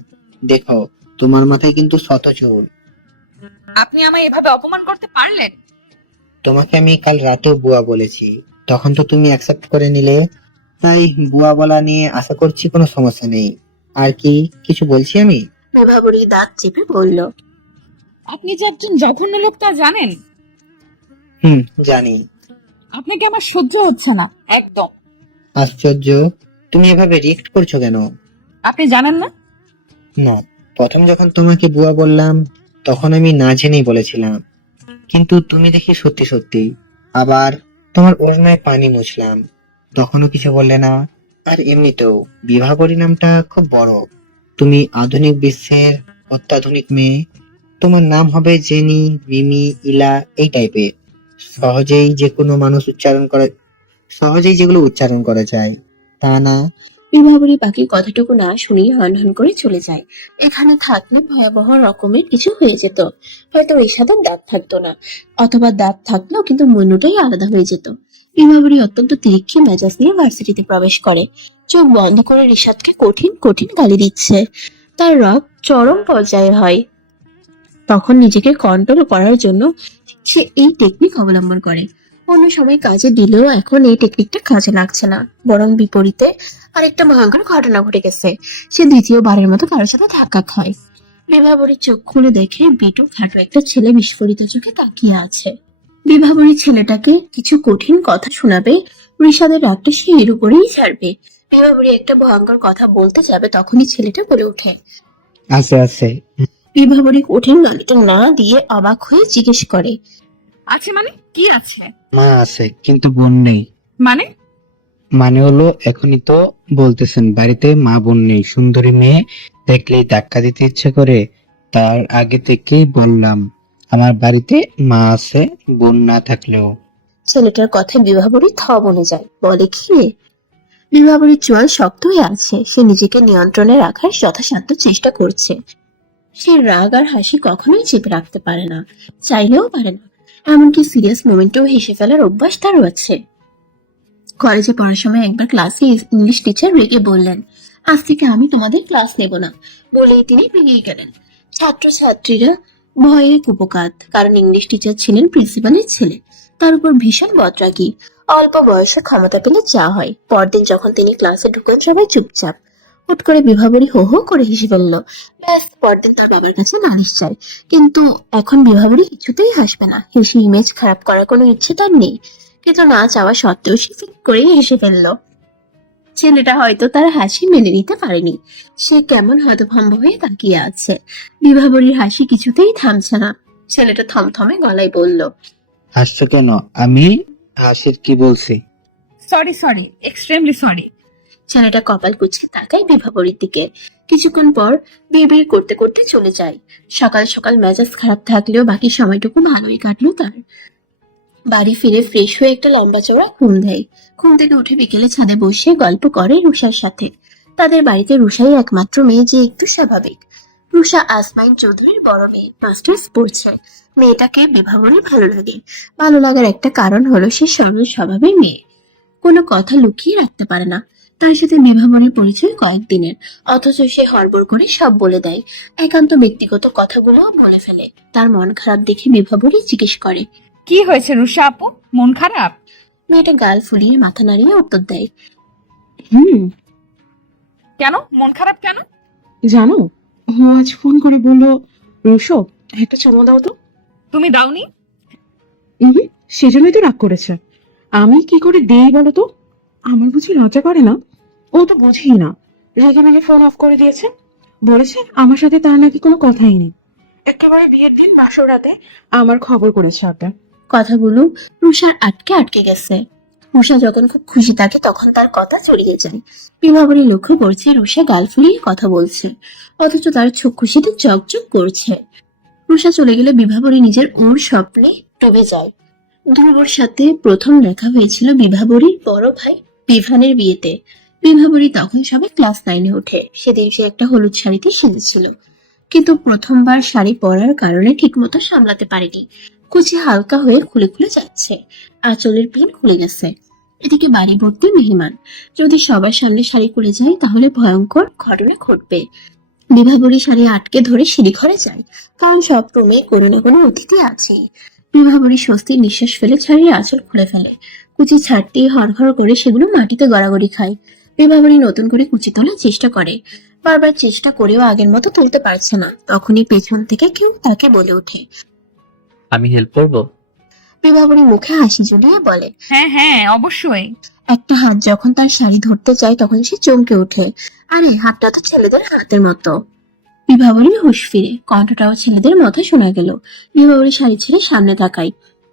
দেখো, তোমার মাথায় কিন্তু শত চুল। আপনি আমায় এভাবে অপমান করতে পারলেন? তোমাকে আমি কাল রাতেও বুয়া বলেছি, তখন তো তুমি অ্যাকসেপ্ট করে নিলে। তাই বুয়া বলা নিয়ে আশা করছি কোনো সমস্যা নেই। আর কি কিছু বলছি আমি? বিভাবরী দাঁত চেপে বলল। আপনি যে একজন জঘন্য লোক তা জানেন? জানি। আপনাকে আমার সহ্য হচ্ছে না একদম। আশ্চর্য, তুমি এভাবে রিয়েক্ট করছো কেন? আপনি জানেন না? না, প্রথম যখন তোমাকে বুয়া বললাম তখন আমি না জেনেই বলেছিলাম, কিন্তু তুমি দেখি সত্যি সত্যি। আবার তোমার ওড়নায় পানি মুছলাম, তখনও কিছু বললে না। আর এমনিতেও বিভাবরী নামটা খুব বড়। তুমি আধুনিক বিশ্বের অত্যাধুনিক মেয়ে। তোমার নাম হবে জেনি, মিমি, ইলা, এই টাইপের। সহজেই যেগুলো উচ্চারণ করা যায়, তা না। বিভাবরী বাকি কথাটুকু না শুনিয়ে হন হন করে চলে যায়। এখানে থাকলে ভয়াবহ রকমের কিছু হয়ে যেত। হয়তো রিশাদের দাঁত থাকতো না, অথবা দাঁত থাকলেও কিন্তু মনুটাই আলাদা হয়ে যেত। বিভাবরী অত্যন্ত তিরিক্ষি মেজাজ নিয়ে ভার্সিটিতে প্রবেশ করে। চোখ বন্ধ করে রিশাদকে কঠিন কঠিন গালি দিচ্ছে। তার রাগ চরম পর্যায়ে হয়। তখন নিজেকে কন্ট্রোল করার জন্য সে এই টেকনিক অবলম্বন করে। অন্য সময় কাজে দিলেও এখন এই টেকনিকটা কাজে লাগছে না, বরং বিপরীতে আরেকটা ভয়ঙ্কর ঘটনা ঘটে গেছে। সে দ্বিতীয়বারের মতো কারোর সাথে ধাক্কা খায়। বিভাবরী চোখ খুলে দেখে বিটু খাটো একটা ছেলে বিস্ফোরিত চোখে তাকিয়ে আছে। বিভাবরী ছেলেটাকে কিছু কঠিন কথা শোনাবে, ঋষাদের রাগটা সে এর উপরেই ছাড়বে। বিভাবরী একটা ভয়ঙ্কর কথা বলতে যাবে, তখনই ছেলেটা বলে ওঠে। আছে। বিভাবরী কঠিন গালিটা না দিয়ে অবাক হয়ে জিজ্ঞেস করে। আছে মানে কি আছে? মা আছে, কিন্তু বোন নেই। মানে? মানে হলো এখনই তো বলতেছেন বাড়িতে মা বোন নেই, সুন্দরী মেয়ে দেখলেই ধাক্কা দিতে ইচ্ছে করে। তার আগে থেকেই বললাম আমার বাড়িতে মা আছে, বোন না থাকলেও। ছেলেটার কথায় বিভাবরী থ বনে যায়। বলে কি? বিভাবরীর চোয়াল শক্ত হয়ে আছে। সে নিজেকে নিয়ন্ত্রণে রাখার যথাসাধ্য চেষ্টা করছে। সে রাগ আর হাসি কখনোই চেপে রাখতে পারে না, চাইলেও পারে না। এমনকি সিরিয়াস মোমেন্টেও হেসে ফেলার অভ্যাস তারও আছে। কলেজে পড়ার সময় একবার ক্লাসে ইংলিশ টিচার রেগে বললেন, আজ থেকে আমি তোমাদের ক্লাস নেব না। বলেই তিনি বেরিয়ে গেলেন। ছাত্রছাত্রীরা ভয়ে কুপোকাত, কারণ ইংলিশ টিচার ছিলেন প্রিন্সিপালের ছেলে। তার উপর ভীষণ বদরাগী। অল্প বয়সে ক্ষমতা পেলে যা হয়। পরদিন যখন তিনি ক্লাসে ঢুকেন সবাই চুপচাপ। হুট করে বিভাবরী হো হো করে হেসে ফেলল। ব্যাস, পরদিন তার বাবার কাছে নালিশ চায়। কিন্তু এখন বিভাবরী কিছুতেই হাসবে না। হেসে ইমেজ খারাপ করার কোনো ইচ্ছে তার নেই। কিন্তু না চাওয়া সত্ত্বেও সে ফিক করে হেসে ফেলল। ছেলেটা হয়তো তার হাসি মেনে নিতে পারেনি। সে কেমন হতভম্ব হয়ে তাকিয়ে আছে। বিভাবরীর হাসি কিছুতেই থামছে না। ছেলেটা থমথমে গলায় বলল, হাসছো কেন? আমি হাসির কি বলছি? Sorry, extremely sorry. ছেলেটা কপাল কুঁচকে তাকায় বিভাবরীর দিকে। কিছুক্ষণ পর বিড়বিড় করতে করতে চলে যায়। সকাল সকাল মেজাজ খারাপ থাকলেও বাকি সময়টুকু ভালোই কাটলো তার। বাড়ি ফিরে ফ্রেশ হয়ে একটা লম্বা চওড়া ঘুম দেয়। ঘুম থেকে উঠে বিকেলে ছাদে বসে গল্প করে রুষার সাথে। তাদের বাড়িতে রুষাই একমাত্র মেয়ে যে একটু স্বাভাবিক। রুষা আসমাইন চৌধুরীর বড় মেয়ে, মাস্টার্স পড়ছে। মেয়েটাকে বিভাবরী ভালো লাগে। ভালো লাগার একটা কারণ হলো সে সরল স্বভাবের মেয়ে, কোনো কথা লুকিয়ে রাখতে পারে না। তার সাথে বিভাবরীর পরিচয় কয়েকদিনের, অথচ সে হড়বড় করে সব বলে দেয়। একান্ত ব্যক্তিগত কথাগুলো বলে ফেলে। তার মন খারাপ দেখে বিভাবরী জিজ্ঞেস করে, কি হয়েছে রুষা আপু, মন খারাপ? মেয়েটা গাল ফুলিয়ে মাথা নাড়িয়ে উত্তর দেয়, কেন মন খারাপ কেন? জানো, ও আজ ফোন করে বললো, রুশো একটা চুমো দাও তো। তুমি দাওনি? সেজন্যই তো রাগ করেছে। আমি কি করে দেই বলো তো? আমার বুঝি লজ্জা করে না? ও তো বুঝি না। রেগে মেগে ফোন অফ করে দিয়েছে। বলেছে আমার সাথে তার নাকি কোনো কথাই নেই। একেবারে বিয়ের দিন বাসর রাতে আমার খবর করেছে ওকে। কথাগুলো রুষার আটকে আটকে গেছে। রুষা যখন খুব খুশি থাকে তখন তার কথা চড়িয়ে যায়। বিভাবরী লক্ষ্য করছে রুষা গাল ফুলিয়ে কথা বলছে, অথচ তার চোখ খুশিতে চকচক করছে। রুষা চলে গেলে বিভাবরী নিজের ওর স্বপ্নে ডুবে যায়। ধ্রুবর সাথে প্রথম দেখা হয়েছিল বিভাবরীর বড় ভাই বিভানের বিয়েতে। বিভাবরী তখন সবে ক্লাস 9-এ ওঠে। সেদিন সে একটা হলুদ শাড়িতে সেজেছিল, কিন্তু প্রথমবার শাড়ি পরার কারণে ঠিকমতো সামলাতে পারেনি। কুচি হালকা হয়ে খুলে খুলে যাচ্ছে, আঁচলের পিন খুলে গেছে। এদিকে বাড়ি ভর্তি মেহমান। যদি সবার সামনে শাড়ি খুলে যায় তাহলে ভয়ঙ্কর ঘটনা ঘটবে। বিভাবরী শাড়ি আটকে ধরে সিঁড়িঘরে যায়, কারণ সব রুমে কোনো না কোনো অতিথি আছেই। বিভাবরী স্বস্তির নিঃশ্বাস ফেলে শাড়ির আঁচল খুলে ফেলে। কুচি ছাড়তেই হড়হড় করে সেগুলো মাটিতে গড়াগড়ি খায়। বিভাবরী নতুন করে কুচি তোলার চেষ্টা করে, বারবার চেষ্টা করেও আগের মতো তুলতে পারছে না। তখনই পেছন থেকে কেউ তাকে বলে ওঠে। আমি হেল্প করবো? বিভাবরী মুখে হাসি ঝুলিয়ে বলে। হ্যাঁ হ্যাঁ, অবশ্যই। একটা হাত যখন তার শাড়ি ধরতে চায় তখন সে চমকে ওঠে। আরে, হাতটা তো ছেলেদের হাতের মতো। বিভাবরীর হুঁশ ফিরে, কণ্ঠটাও ছেলেদের মতো শোনা গেল। বিভাবরী শাড়ি ছেড়ে সামনে তাকায়।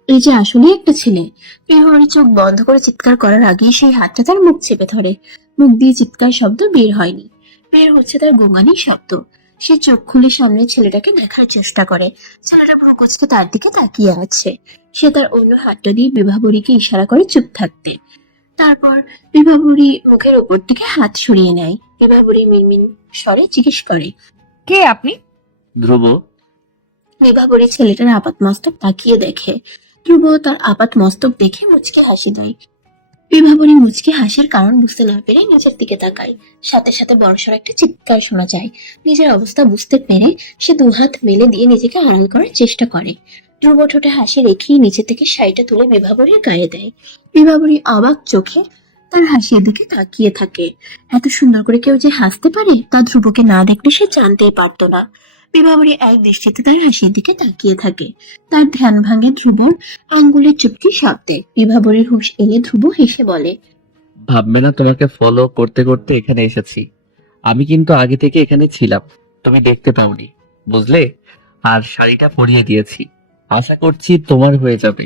এই যে আসলে একটা ছেলে। বিভাবরী চোখ বন্ধ করে চিৎকার করার আগেই সেই হাতটা তার মুখ চেপে ধরে। মুখ দিয়ে চিৎকার শব্দ বের হয়নি, বের হচ্ছে তার গোঙানি শব্দ। সে চোখ খুলে সামনে ছেলেটাকে দেখার চেষ্টা করে। ছেলেটা ভ্রু কুঁচকে তার দিকে তাকিয়ে আছে। সে তার অন্য হাতটা দিয়ে বিভাবরীকে ইশারা করে চুপ থাকতে। তারপর বিভাবরী মুখের উপর থেকে হাত সরিয়ে নেয়। বিভাবরী মিনমিন স্বরে জিজ্ঞেস করে, কে আপনি? ধ্রুব। বিভাবরী ছেলেটার আপাত মস্তক তাকিয়ে দেখে। ধ্রুব তার আপাত মস্তক দেখে মুচকে হাসি দেয়। বিভাবরী মুচকে হাসির কারণ বুঝতে না পেরে নিজের দিকে তাকায়। সাথে সাথে বড়সড় একটা চিৎকার শোনা যায়। নিজের অবস্থা বুঝতে পেরে সে দুহাত মেলে দিয়ে নিজেকে আড়াল করার চেষ্টা করে। ধ্রুব ঠোঁটে হাসি রেখেই নিচে থেকে শাড়িটা তুলে বিভাবরীর গায়ে দেয়। বিভাবরী অবাক চোখে তার হাসির দিকে তাকিয়ে থাকে। এত সুন্দর করে কেউ যে হাসতে পারে তা ধ্রুবকে না দেখলে সে জানতেই পারতো না। বিভাবরী এক দৃষ্টিতে তার হাসির দিকে তাকিয়ে থাকে। তার ধ্যান ভাঙে ধ্রুবর আঙ্গুলের চুটকি শব্দে। বিভাবরীর হুঁশ এলে ধ্রুব হেসে বলে, ভাববে না তোমাকে ফলো করতে করতে এখানে এসেছি। আমি কিন্তু আগে থেকে এখানে ছিলাম, তুমি দেখতে পাওনি, বুঝলে? আর শাড়িটা পরিয়ে দিয়েছি, আশা করছি তোমার হয়ে যাবে।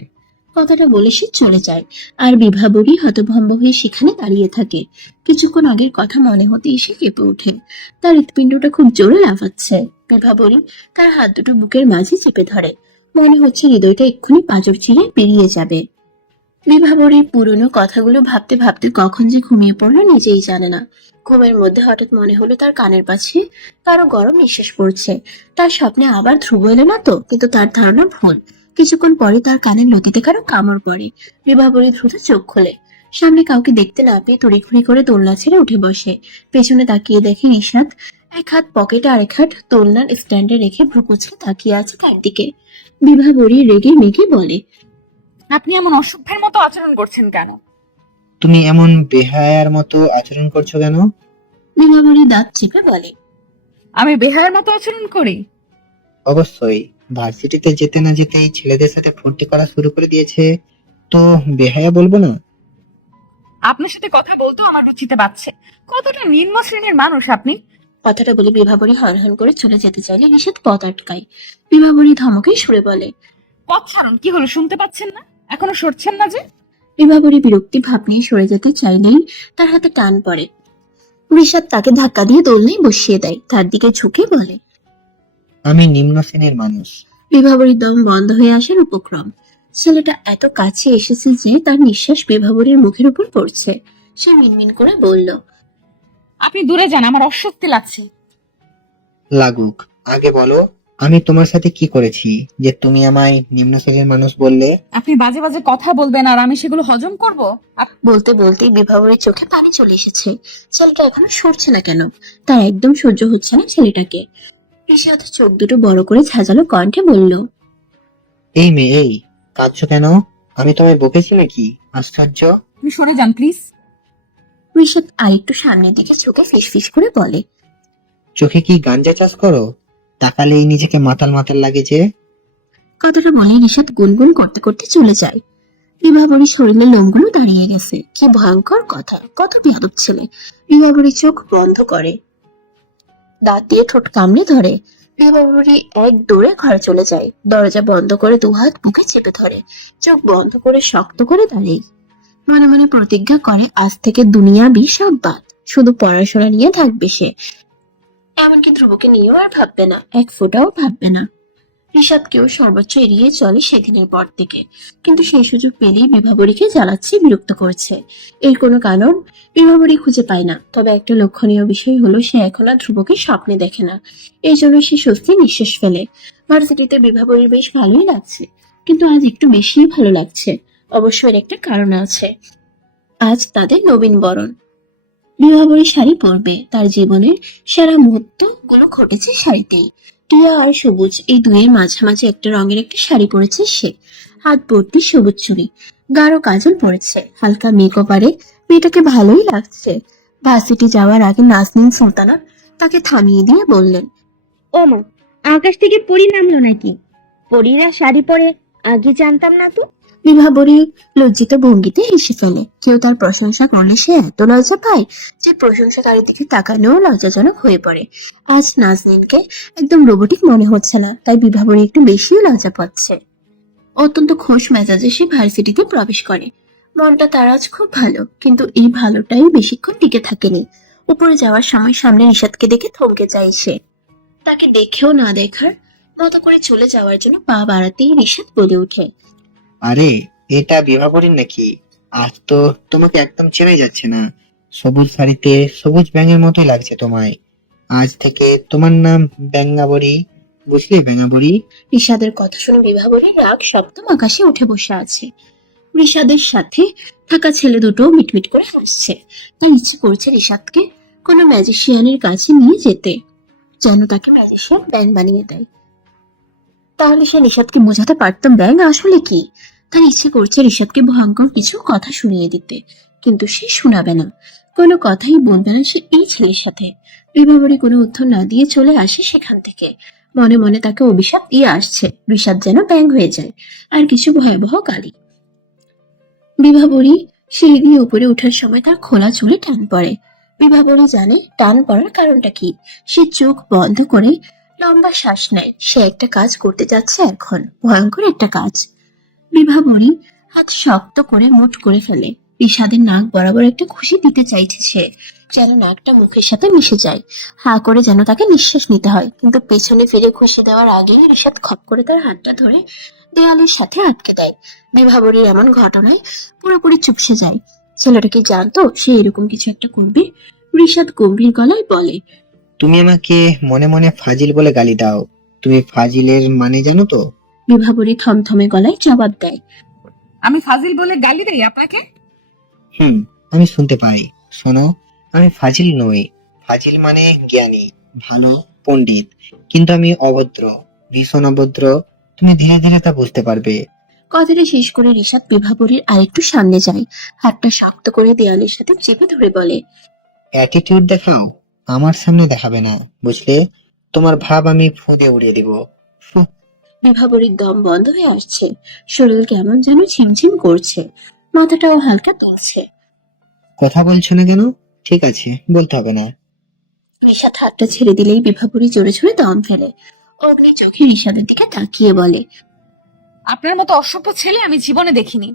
কথাটা বলে সে চলে যায়। আর বিভাবরী হতভম্ব হয়ে সেখানে দাঁড়িয়ে থাকে। কিছুক্ষণ আগের কথা মনে হতেই সে কেঁপে ওঠে। তার হৃৎপিণ্ডটা খুব জোরে লাফাচ্ছে। বিভাবরী তার হাত দুটো বুকের মাঝে চেপে ধরে। মনে হচ্ছে হৃদয়টা এক্ষুনি পাঁজর চিরে বেরিয়ে যাবে। বিভাবরীর পুরনো কথাগুলো ভাবতে ভাবতে কখন যে ঘুমিয়ে পড়লো নিজেই জানে না। ঘুমের মধ্যে হঠাৎ মনে হলো তার কানের পাশে কারো গরম নিঃশ্বাস পড়ছে। তার স্বপ্নে আবার ধ্রুব এলো না তো? কিন্তু তার ধারণা ভুল। কিছুক্ষণ পরে তার কানের লতিতে কারো কামড় পড়ে। বিভাবরী দ্রুত চোখ খোলে। সামনে কাউকে দেখতে না পেয়ে তড়িঘড়ি করে দোলনা ছেড়ে উঠে বসে। পেছনে তাকিয়ে দেখে নিশাত এক হাত পকেটে আরেক হাত দোলনার স্ট্যান্ডে রেখে ভ্রু কুঁচকে তাকিয়ে আছে তার দিকে। বিভাবরী রেগে মেগে বলে, আপনি এমন অসভ্যের মতো আচরণ করছেন কেন? তুমি এমন বেহায়ার মতো আচরণ করছো কেন? বিভাবরী দাঁত চেপে বলে, আমি বেহায়ার মতো আচরণ করি? অবশ্যই, ভার্সিটিতে যেতে না যেতেই ছেলেদের সাথে ফুর্তি করা শুরু করে দিয়েছে, তো বেহায়া বলবো না? আপনার সাথে কথা বলতেও আমার রুচিতে বাড়ছে। কতটা নিম্ন শ্রেণীর মানুষ আপনি! কথাটা বলে বিভাবরী হনহন করে চলে যেতে চাইলে নিষেধ পথ আটকায়। বিভাবরী ধমকে সুরে বলে, পথ ছাড়ুন। কি হলো, শুনতে পাচ্ছেন না? এখনো সরছেন না যে? বিভাবরী বিরক্তি ভাব নিয়ে সরে যেতে চাইলেই তার হাতে টান পড়ে। ঋষাদ তাকে ধাক্কা দিয়ে দোলনায় বসিয়ে দেয়। তার দিকে ঝুঁকে বলে, আমি নিম্ন শ্রেণীর মানুষ। বিভাবরীর দম বন্ধ হয়ে আসার উপক্রম। ছেলেটা এত কাছে এসেছে যে তার নিঃশ্বাস বিভাবরীর মুখের উপর পড়ছে। সে মিনমিন করে বলল, আপনি দূরে যান, আমার অস্বস্তি লাগছে। লাগুক, আগে বলো আমি তোমার সাথে কি করেছি যে তুমি আমায় নিম্ন শ্রেণীর মানুষ বললে? আপনি বাজে বাজে কথা বলবেন আর আমি সেগুলো হজম করব? বলতে বলতেই বিভাবরীর চোখে পানি চলে এসেছে। ছেলেটা এখনো সরছে না কেন? তার একদম সহ্য হচ্ছে না ছেলেটাকে। ঋষাদ চোখ দুটো বড় করে ঝাঁঝালো কণ্ঠে বলল, এই মেয়ে, এই কাঁদছো কেন? আমি তোমায় বকেছি নাকি? আশ্চর্য। আপনি সরে যান প্লিজ। ঋষাদ আরেকটু সামনের দিকে চোখে ফিসফিস করে বলে, চোখে কি গাঞ্জা চাষ করো? তাকালেই নিজেকে মাতাল মাতাল লাগে যে। কথাটা বলে ঋষাদ গুনগুন করতে করতে চলে যায়। বিভাবরীর শরীরের লোমগুলো দাঁড়িয়ে গেছে। কি ভয়ঙ্কর কথা! কত বেয়াদব ছেলে! বিভাবরী চোখ বন্ধ করে, দাঁত দিয়ে ঠোঁট কামড়ে ধরে। বিভাবরী এক দৌড়ে ঘরে চলে যায়। দরজা বন্ধ করে দুহাত বুকে চেপে ধরে। চোখ বন্ধ করে শক্ত করে দাঁড়িয়ে মনে মনে প্রতিজ্ঞা করে আজ থেকে দুনিয়াবি সব বাদ, শুধু পড়াশোনা নিয়ে থাকবে সে। এমনকি ধ্রুবকে নিয়েও আর ভাববে না, এক ফোঁটাও ভাববে না। ঋষাদকেও সর্বোচ্চ এড়িয়ে চলে সেদিনের পর থেকে, কিন্তু সেই সুযোগ পেলেই বিভাবরীকে জ্বালাচ্ছে, বিরক্ত করছে। এর কোনো কারণ বিভাবরী খুঁজে পায় না। তবে একটা লক্ষণীয় বিষয় হলো সে এখন আর ধ্রুবকে স্বপ্নে দেখে না। এই জন্য সে স্বস্তি নিঃশ্বাস ফেলে। ভার্সিটিতে বিভাবরীর বেশ ভালোই লাগছে, কিন্তু আজ একটু বেশিই ভালো লাগছে। অবশ্য এর একটা কারণ আছে। আজ তাদের নবীন বরণ। বিভাবরী শাড়ি পরবে। তার জীবনের সেরা মুহূর্ত গুলো ঘটেছে শাড়িতেই। টিয়া আর সবুজ এই দুয়ের মাঝামাঝি একটা রঙের একটা শাড়ি পরেছে সে। হাত ভর্তি সবুজ চুড়ি, গাঢ় কাজল পরেছে, হালকা মেকআপারে মেয়েটাকে ভালোই লাগছে। ভার্সিটি যাওয়ার আগে নাজনীন সুলতানা তাকে থামিয়ে দিয়ে বললেন, ও মা, আকাশ থেকে পরী নামলো নাকি? পরীরা শাড়ি পরে আগে জানতাম না তো। বিভাবরী লজ্জিত ভঙ্গিতে হেসে ফেলে। কেউ তার প্রশংসা করলে সে এত লজ্জা পায় যে প্রশংসাকারীর দিকে তাকানোও লজ্জাজনক হয়ে পড়ে। আজ নাজনীনকে একদম রোবটিক মনে হচ্ছে না, তাই বিভাবরী একটু বেশি লজ্জা পাচ্ছে। অত্যন্ত খোশ মেজাজে সে ভার্সিটিতে প্রবেশ করে। মনটা তার আজ খুব ভালো, কিন্তু এই ভালোটাই বেশিক্ষণ টিকে থাকেনি। উপরে যাওয়ার সময় সামনে নিষাদকে দেখে থমকে যায় সে। তাকে দেখেও না দেখার মতো করে চলে যাওয়ার জন্য পা বাড়াতেই নিষাদ বলে ওঠে, আরে, এটা বিভাবরীর নাকি? আজ তো তোমাকে একদম চেনাই যাচ্ছে না। সবুজ শাড়িতে সবুজ ব্যাঙের মতোই লাগছে তোমায়। আজ থেকে তোমার নাম ব্যাঙ্গাবরী, বুঝলে ব্যাঙ্গাবরী? ঋষাদের কথা শুনে বিভাবরীর রাগ সপ্তম আকাশে উঠে বসে আছে। ঋষাদের সাথে থাকা ছেলে দুটো মিটমিট করে হাসছে। তার ইচ্ছে করছে ঋষাদকে কোনো ম্যাজিশিয়ানের কাছে নিয়ে যেতে, যেন তাকে ম্যাজিশিয়ান ব্যাং বানিয়ে দেয়। তাহলে সে ঋষাদকে বোঝাতে পারতাম ব্যাং আসলে কি। তার ইচ্ছে করছে ঋষাদকে ভয়ঙ্কর কিছু কথা শুনিয়ে দিতে, কিন্তু সে শোনাবে না, কোনো কথাই বলবে না সে এই ছেলের সাথে। বিভাবরী কোনো উত্তর না দিয়ে চলে আসে সেখান থেকে। মনে মনে তাকে অভিশাপ দিয়ে আসছে ঋষাদ যেন ব্যাং হয়ে যায়, আর কিছু ভয়াবহ গালি। বিভাবরী সিঁড়ি দিয়ে উপরে ওঠার সময় তার খোলা চুলে টান পড়ে। বিভাবরী জানে টান পড়ার কারণটা কি। সে চোখ বন্ধ করে লম্বা শ্বাস নেয়। সে একটা কাজ করতে যাচ্ছে এখন, ভয়ঙ্কর একটা কাজ। বিভাবরী হাত শক্ত করে মুঠ করে ফেলে। ঋষাদের নাক বরাবর একটা খুশি দিতে চাইছে সে, যেন নাকটা মুখের সাথে মিশে যায়। হা করে যেন তাকে নিঃশ্বাস নিতে হয়, কিন্তু পেছনে ফিরে খুশি দেওয়ার আগেই ঋষাদ খপ করে তার হাতটা ধরে দেয়ালের সাথে আটকে দেয়। বিভাবরীর এমন ঘটনায় পুরোপুরি চুপসে যায়। ছেলেটা কি জানতো সে এরকম কিছু একটা করবে? ঋষাদ গম্ভীর গলায় বলে, তুমি আমাকে মনে মনে ফাজিল বলে গালি দাও। তুমি ফাজিলের মানে জানো তো? বিভাবরী থমথমে গলায় জবাব দেয়, আমি ফাজিল বলে গালি দেই আপনাকে? হুম, আমি শুনতে পাই। শোনো, আমি ফাজিল নই। ফাজিল মানে জ্ঞানী, ভালো, পণ্ডিত। কিন্তু আমি অভদ্র, ভীষণ অভদ্র। তুমি ধীরে ধীরে তা বুঝতে পারবে। কথাটা শেষ করে ঋষাদ বিভাবরীর আরেকটু সামনে যায়। হাতটা শক্ত করে দেয়ালের সাথে চেপে ধরে বলে, অ্যাটিটিউড দেখাও, আমার সামনে দেখাবে না, বুঝলে? তোমার ভাব আমি ফুঁদে উড়িয়ে দিব। হুঁ, বিভাবরীর দম বন্ধ হয়ে আসছে। শরীর কেমন যেন ঝিমঝিম করছে, মাথাটাও হালকা দুলছে। কথা বলছো না কেন? ঠিক আছে, বলতে হবে না। ঋষাদ হাতটা ছেড়ে দিলেই বিভাবরী জোরে জোরে দম ফেলে। অগ্নি চোখে ঋষাদের দিকে তাকিয়ে বলে, আপনার মতো অসভ্য ছেলে আমি জীবনে দেখিনি।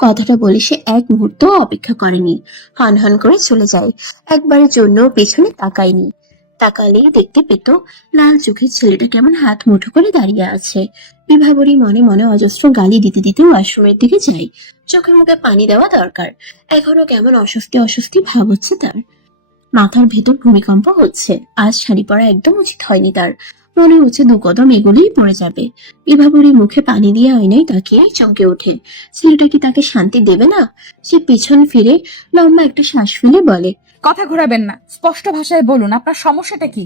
কথাটা বলে সে এক মুহূর্ত অপেক্ষা করেনি, হান হান করে চলে যায়। একবারের জন্য পেছনে তাকায়নি। তাকালেই দেখতে পেত লাল চোখের ছেলেটা কেমন হাত মুঠো করে দাঁড়িয়ে আছে। বিভাবরী মনে মনে অজস্র গালি দিতে দিতে ওয়াশরুমের দিকে যায়। চোখে মুখে পানি দেওয়া দরকার। এখনো কেমন অস্বস্তি অস্বস্তি ভাব হচ্ছে তার। মাথার ভেতর ভূমিকম্প হচ্ছে। আজ শাড়ি পরা একদম উচিত হয়নি তার। মনে হচ্ছে দু কদম এগোলেই পড়ে যাবে। বিভাবরী মুখে পানি দিয়ে আয়নায় তাকিয়ে চমকে ওঠে। ছেলেটা কি তাকে শান্তি দেবে না? সে পিছন ফিরে লম্বা একটা শ্বাস ফেলে বলে, কথা ঘোরাবেন না, স্পষ্ট ভাষায় বলুন আপনার সমস্যাটা কি?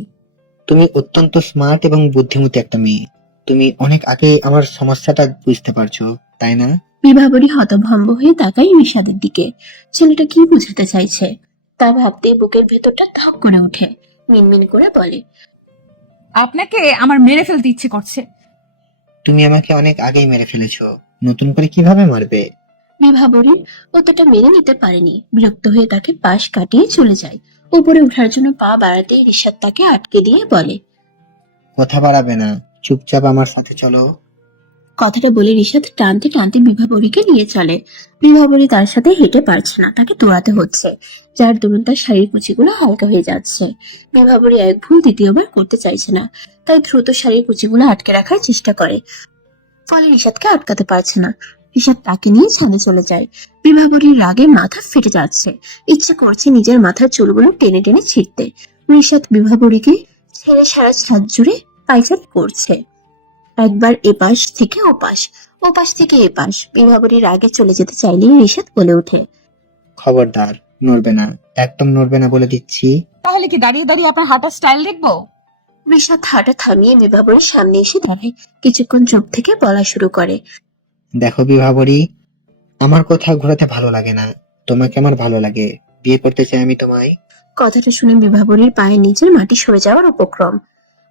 তুমি অত্যন্ত স্মার্ট এবং বুদ্ধিমতী একটা মেয়ে। তুমি অনেক আগে আমার সমস্যাটা বুঝতে পারছো, তাই না? বিভাবরী হতভম্ব হয়ে তাকায় ঋষাদের দিকে। ছেলেটা কি বোঝাতে চাইছে তা ভাবতেই বুকের ভেতরটা ধক করে ওঠে। মিনমিন করে বলে, আপনাকে আমার মেরে ফেলতে ইচ্ছে করছে। তুমি আমাকে অনেক আগেই মেরে ফেলেছো, নতুন করে কিভাবে মারবে? বিভাবরী অতটা মেনে নিতে পারেনি। বিরক্ত হয়ে তাকে পাশ কাটিয়ে চলে যায়। উপরে ওঠার জন্য পা বাড়াতেই ঋষাদ তাকে আটকে দিয়ে বলে, কথা বাড়াবে না, চুপচাপ আমার সাথে চলো। কথাটা বলে রিশাদ টানতে টানতে বিভাবরীকে নিয়ে চলে। বিভাবরী তার সাথে হেঁটে পারছে না, তাকে দৌড়াতে হচ্ছে, যার দরুন তার শাড়ির কুচিগুলো হালকা হয়ে যাচ্ছে। বিভাবরী এক ভুল দ্বিতীয়বার করতে চাইছে না, তাই দ্রুত শাড়ির কুচিগুলো আটকে রাখার চেষ্টা করে, ফলে রিশাদকে আটকাতে পারছে না। রিশাদ তাকে নিয়ে ছাদে চলে যায়। বিভাবরীর রাগে মাথা ফেটে যাচ্ছে, ইচ্ছে করছে নিজের মাথার চুলগুলো টেনে টেনে ছিঁড়তে। রিশাদ বিভাবরীকে ছেড়ে সারা ছাদ জুড়ে পায়চারি করছে, একবার এপাশ থেকে ওপাশ, ওপাশ থেকে এপাশ। বিভাবরীর আগে চলে যেতে চাইলেই রিশাদ বলে ওঠে, খবরদার, নড়বে না, একদম নড়বে না বলে দিচ্ছি। তাহলে কি দাঁড়িয়ে দাঁড়িয়ে আপনার হাঁটার স্টাইল দেখবো? রিশাদ হাঁটা থামিয়ে বিভাবরীর সামনে এসে দাঁড়ায়, কিছুক্ষণ চুপ থেকে বলা শুরু করে, দেখো বিভাবরী, আমার কথা ঘোরাতে ভালো লাগে না, তোমাকে আমার ভালো লাগে, বিয়ে করতে চাই আমি তোমায়। কথাটা শুনে বিভাবরীর পায়ের নিচের মাটি সরে যাওয়ার উপক্রম।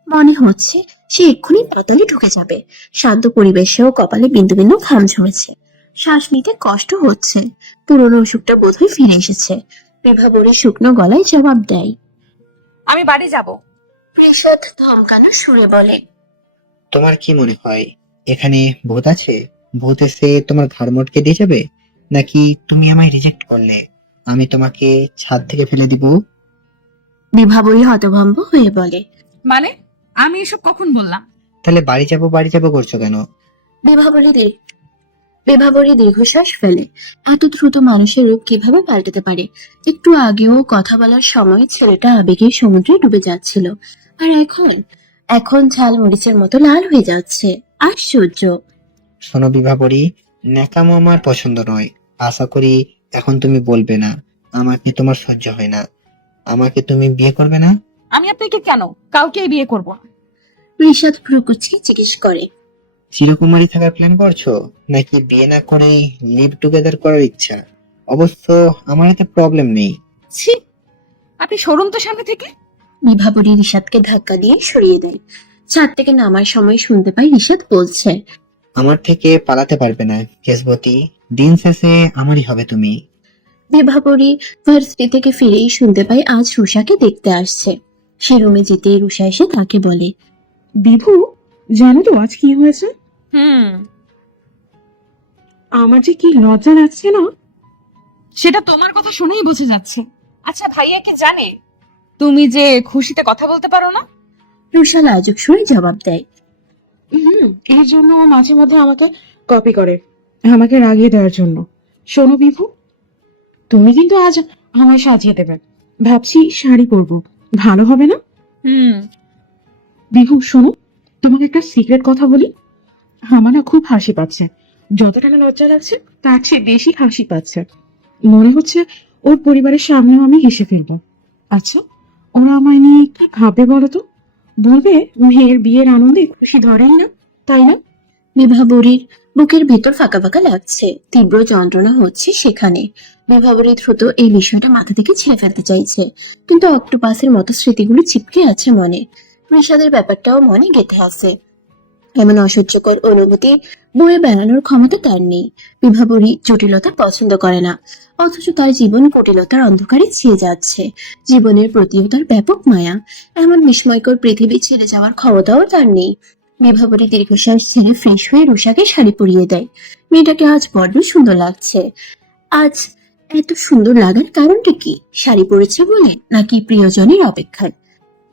মনে হচ্ছে সে এক্ষুনি পাতালে ঢুকে যাবে। শান্ত পরিবেশেও কপালে বিন্দু বিন্দু ঘাম ঝরেছে, শ্বাস নিতে কষ্ট হচ্ছে, পুরনো অসুখটা বোধহয় ফিরে এসেছে। বিভাবরী শুকনো গলায় জবাব দেয়, আমি বাড়ি যাব। রিশাদ ধমকানো সুরে বলে, তোমার কি মনে হয় এখানে ভূত আছে? ভূত এসে তোমার ঘাড় মটকে দিয়ে যাবে, নাকি তুমি আমায় রিজেক্ট করলে আমি তোমাকে ছাদ থেকে ফেলে দিব? বিভাবরী হতভম্ব হয়ে বলে, মানে আমি এসব কখন বললাম? তাহলে বাড়ি যাবো করছো কেন? বিভাবরী দীর্ঘশ্বাস ফেলে। এত দ্রুত মানুষের রূপ কিভাবে পাল্টাতে পারে? একটু আগেও কথা বলার সময় ছেলেটা আবেগের সমুদ্রে ডুবে যাচ্ছিল, আর এখন ঝাল মরিচের মতো লাল হয়ে যাচ্ছে। আশ্চর্য। শোনো বিভাবরী, ন্যাকামো আমার পছন্দ নয়। আশা করি এখন তুমি বলবে না আমাকে তোমার সহ্য হয় না, আমাকে তুমি বিয়ে করবে না। আমি আপনাকে কেন কাউকে বিয়ে করব না। রিশাদ ভ্রুকুচকে জিজ্ঞেস করে, চিরকুমারী থাকার প্ল্যান করছো, নাকি বিয়ে না করেই লিভ টুগেদার করার ইচ্ছা? অবশ্য আমার এতে প্রবলেম নেই। ছি, আপনি সরুন তো সামনে থেকে। বিভাবরী রিশাদকে ধাক্কা দিয়ে সরিয়ে দেয়। ছাদ থেকে নামার সময় শুনতে পাই রিশাদ বলছে, আমার থেকে পালাতে পারবে না কেশবতী, দিন শেষে আমারই হবে তুমি। বিভাবরী ভার্সিটি থেকে ফিরেই শুনতে পাই আজ রুষাকে দেখতে আসছে। সে রুমে যেতেই রুষা এসে তাকে বলে, বিভু, জানো তো আজ কি হয়েছে? হুম, আমার যে কি লজ্জা লাগছে না। সেটা তোমার কথা শুনেই বোঝা যাচ্ছে। আচ্ছা ভাইয়া কি জানে তুমি যে খুশিতে কথা বলতে পারো না? রুষা লাজুক সুরে জবাব দেয়, এর জন্য ও মাঝে মধ্যে আমাকে কপি করে, আমাকে রাগিয়ে দেওয়ার জন্য। শোনো বিভু, তুমি কিন্তু আজ আমায় সাজিয়ে দেবে। ভাবছি শাড়ি পরবো, ভালো হবে না? হুম, বিভু শোনো, তোমাকে একটা সিক্রেট কথা বলি। আমার না খুব হাসি পাচ্ছে, যতটা না লজ্জা লাগছে তার চেয়ে বেশি হাসি পাচ্ছে। মনে হচ্ছে ওর পরিবারের সামনেও আমি হেসে ফেলবো। আচ্ছা, ওরা আমায় নিয়ে কি ভাববে বলো তো? বলবে মেয়ের বিয়ের আনন্দে খুশি ধরেই না, তাই না? বিভাবরীর বুকের ভেতর ফাঁকা ফাঁকা লাগছে, তীব্র যন্ত্রণা হচ্ছে সেখানে। বিভাবরী দ্রুত এই বিষয়টা মাথা থেকে ছেড়ে ফেলতে চাইছে, কিন্তু অক্টোপাসের মতো স্মৃতিগুলো চিপকে আছে মনে। রিশাদের ব্যাপারটাও মনে গেঁথে আছে। এমন অসহ্যকর অনুভূতি বয়ে বেড়ানোর ক্ষমতা তার নেই। বিভাবরী জটিলতা পছন্দ করে না, অথচ তার জীবন কুটিলতার অন্ধকারে ছেয়ে যাচ্ছে। জীবনের প্রতিও তার ব্যাপক মায়া। এমন বিস্ময়কর পৃথিবী ছেড়ে যাওয়ার ক্ষমতাও তার নেই। বিভাবরী দীর্ঘশ্বাস ছেড়ে ফ্রেশ হয়ে রুষাকে শাড়ি পরিয়ে দেয়। মেয়েটাকে আজ বড্ড সুন্দর লাগছে। আজ এত সুন্দর লাগার কারণটা কি? শাড়ি পরেছে বলে, নাকি প্রিয়জনের অপেক্ষায়?